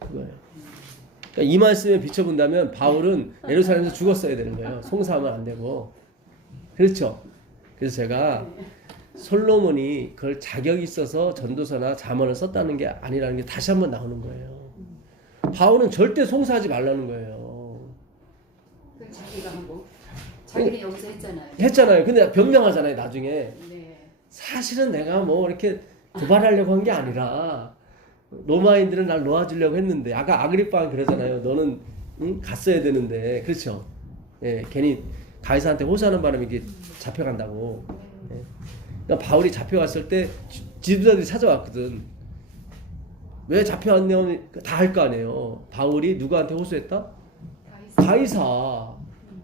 그거예요. 그러니까 이 말씀에 비춰본다면 바울은 예루살렘에서 죽었어야 되는 거예요. 송사하면 안 되고. 그렇죠. 그래서 제가 솔로몬이 그걸 자격이 있어서 전도서나 잠언을 썼다는 게 아니라는 게 다시 한번 나오는 거예요. 바울은 절대 송사하지 말라는 거예요. 그 자기가 하고 자기는 여기서 했잖아요. 했잖아요. 근데 변명하잖아요 나중에. 네. 사실은 내가 뭐 이렇게 고발하려고 한 게 아니라 로마인들은 날 놓아주려고 했는데, 아까 아그리빠는 그러잖아요. 너는 갔어야 되는데. 그렇죠. 예, 괜히 가이사한테 호소하는 바람에 이게 잡혀간다고. 예. 그러니까 바울이 잡혀갔을 때 지도자들이 찾아왔거든. 왜 잡혀왔냐면 다 할 거 아니에요. 바울이 누구한테 호소했다?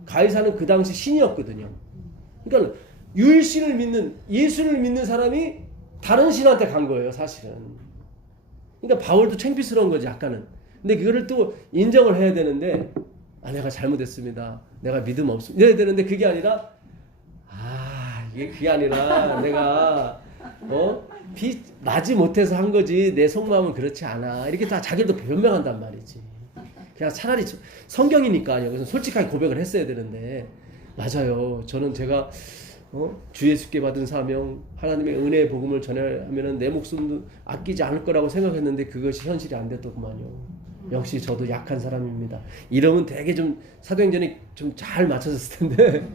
가이사는 그 당시 신이었거든요. 그러니까 유일신을 믿는, 예수를 믿는 사람이 다른 신한테 간 거예요 사실은. 그러니까 바울도 창피스러운 거지 약간은. 근데 그거를 또 인정을 해야 되는데, 내가 잘못했습니다, 내가 믿음 없습니다 이래야 되는데, 그게 아니라 이게 그게 아니라 내가 맞지 못해서 한 거지 내 속마음은 그렇지 않아, 이렇게 다 자기도 변명한단 말이지. 그냥 차라리 성경이니까 여기서 솔직하게 고백을 했어야 되는데. 맞아요. 저는 제가 주 예수께 받은 사명, 하나님의 은혜의 복음을 전하면은 내 목숨도 아끼지 않을 거라고 생각했는데 그것이 현실이 안 됐더구만요. 역시 저도 약한 사람입니다. 이러면 되게 좀 사도행전이 좀 잘 맞춰졌을 텐데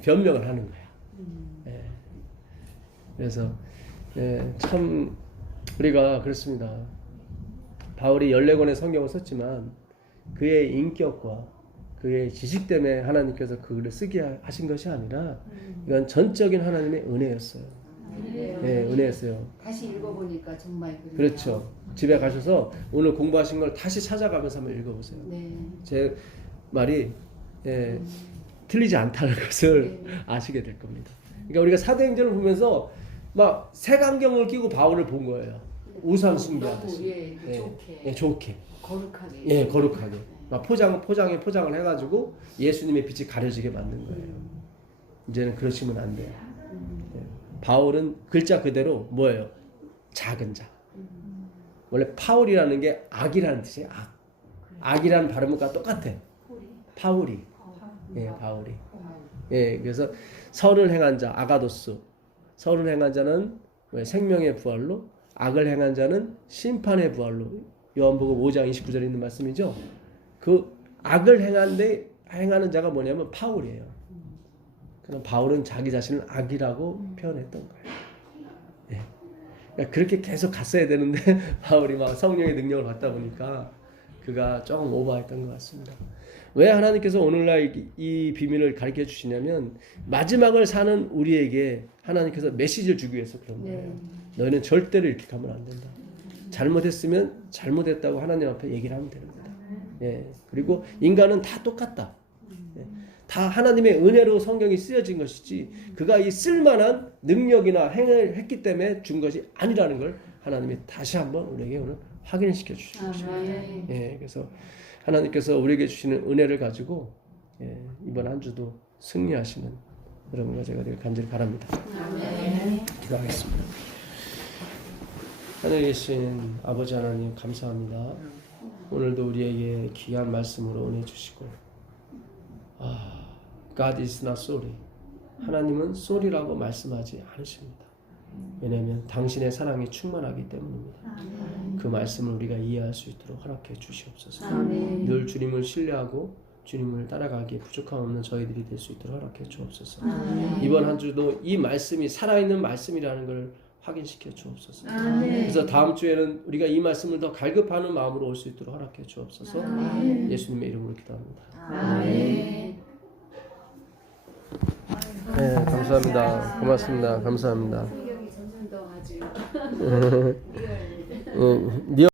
변명을 하는 거야. 예. 그래서 참 우리가 그렇습니다. 바울이 14권의 성경을 썼지만 그의 인격과 그의 지식 때문에 하나님께서 그 글을 쓰게 하신 것이 아니라 이건 전적인 하나님의 은혜였어요. 네, 은혜였어요. 다시 읽어보니까 정말 그래요. 그렇죠. 집에 가셔서 오늘 공부하신 걸 다시 찾아가면서 한번 읽어보세요. 네. 제 말이 틀리지 않다는 것을 아시게 될 겁니다. 그러니까 우리가 사도행전을 보면서 막 색안경을 끼고 바울을 본 거예요. 우상 너무 숭배하듯이. 예, 예, 좋게 예, 좋게. 거룩하게. 예, 거룩하게. 막 포장을 해가지고 예수님의 빛이 가려지게 만든 거예요. 이제는 그러시면 안 돼요. 예. 바울은 글자 그대로 뭐예요? 작은 자. 원래 파울이라는 게 악이라는 뜻이에요. 악. 악이라는 발음과 똑같아. 파울이. 예, 바울이. 예, 그래서 선을 행한 자, 아가도스. 선을 행한 자는 생명의 부활로, 악을 행한 자는 심판의 부활로. 요한복음 5장 29절에 있는 말씀이죠. 그 악을 행하는 자가 뭐냐면 바울이에요. 그럼 바울은 자기 자신을 악이라고 표현했던 거예요. 예. 그러니까 그렇게 계속 갔어야 되는데 바울이 막 성령의 능력을 받다 보니까 그가 조금 오버했던 것 같습니다. 왜 하나님께서 오늘날 이 비밀을 가르쳐 주시냐면 마지막을 사는 우리에게 하나님께서 메시지를 주기 위해서 그런 거예요. 너희는 절대로 이렇게 가면 안 된다. 잘못했으면 잘못했다고 하나님 앞에 얘기를 하면 되는 거다. 예. 그리고 인간은 다 똑같다. 예. 다 하나님의 은혜로 성경이 쓰여진 것이지 그가 이 쓸만한 능력이나 행을 했기 때문에 준 것이 아니라는 걸 하나님이 다시 한번 우리에게 오늘 확인시켜 주시는 것입니다. 예. 그래서 하나님께서 우리에게 주시는 은혜를 가지고 예, 이번 한 주도 승리하시는 여러분과 제가 되길 간절히 바랍니다. 기도하겠습니다. 하늘에 계신 아버지 하나님 감사합니다. 오늘도 우리에게 귀한 말씀으로 은혜 주시고 God is not sorry. 하나님은 sorry라고 말씀하지 않으십니다. 왜냐하면 당신의 사랑이 충만하기 때문입니다. 그 말씀을 우리가 이해할 수 있도록 허락해 주시옵소서. 늘 주님을 신뢰하고 주님을 따라가기에 부족함 없는 저희들이 될 수 있도록 허락해 주옵소서. 이번 한 주도 이 말씀이 살아있는 말씀이라는 걸 확인시켜 주옵소서. 그래서 다음 주에는 우리가 이 말씀을 더 갈급하는 마음으로 올 수 있도록 허락해 주옵소서. 예수님의 이름으로 기도합니다. 네, 감사합니다. 고맙습니다. 감사합니다. 성경이 점점 더 아주 리얼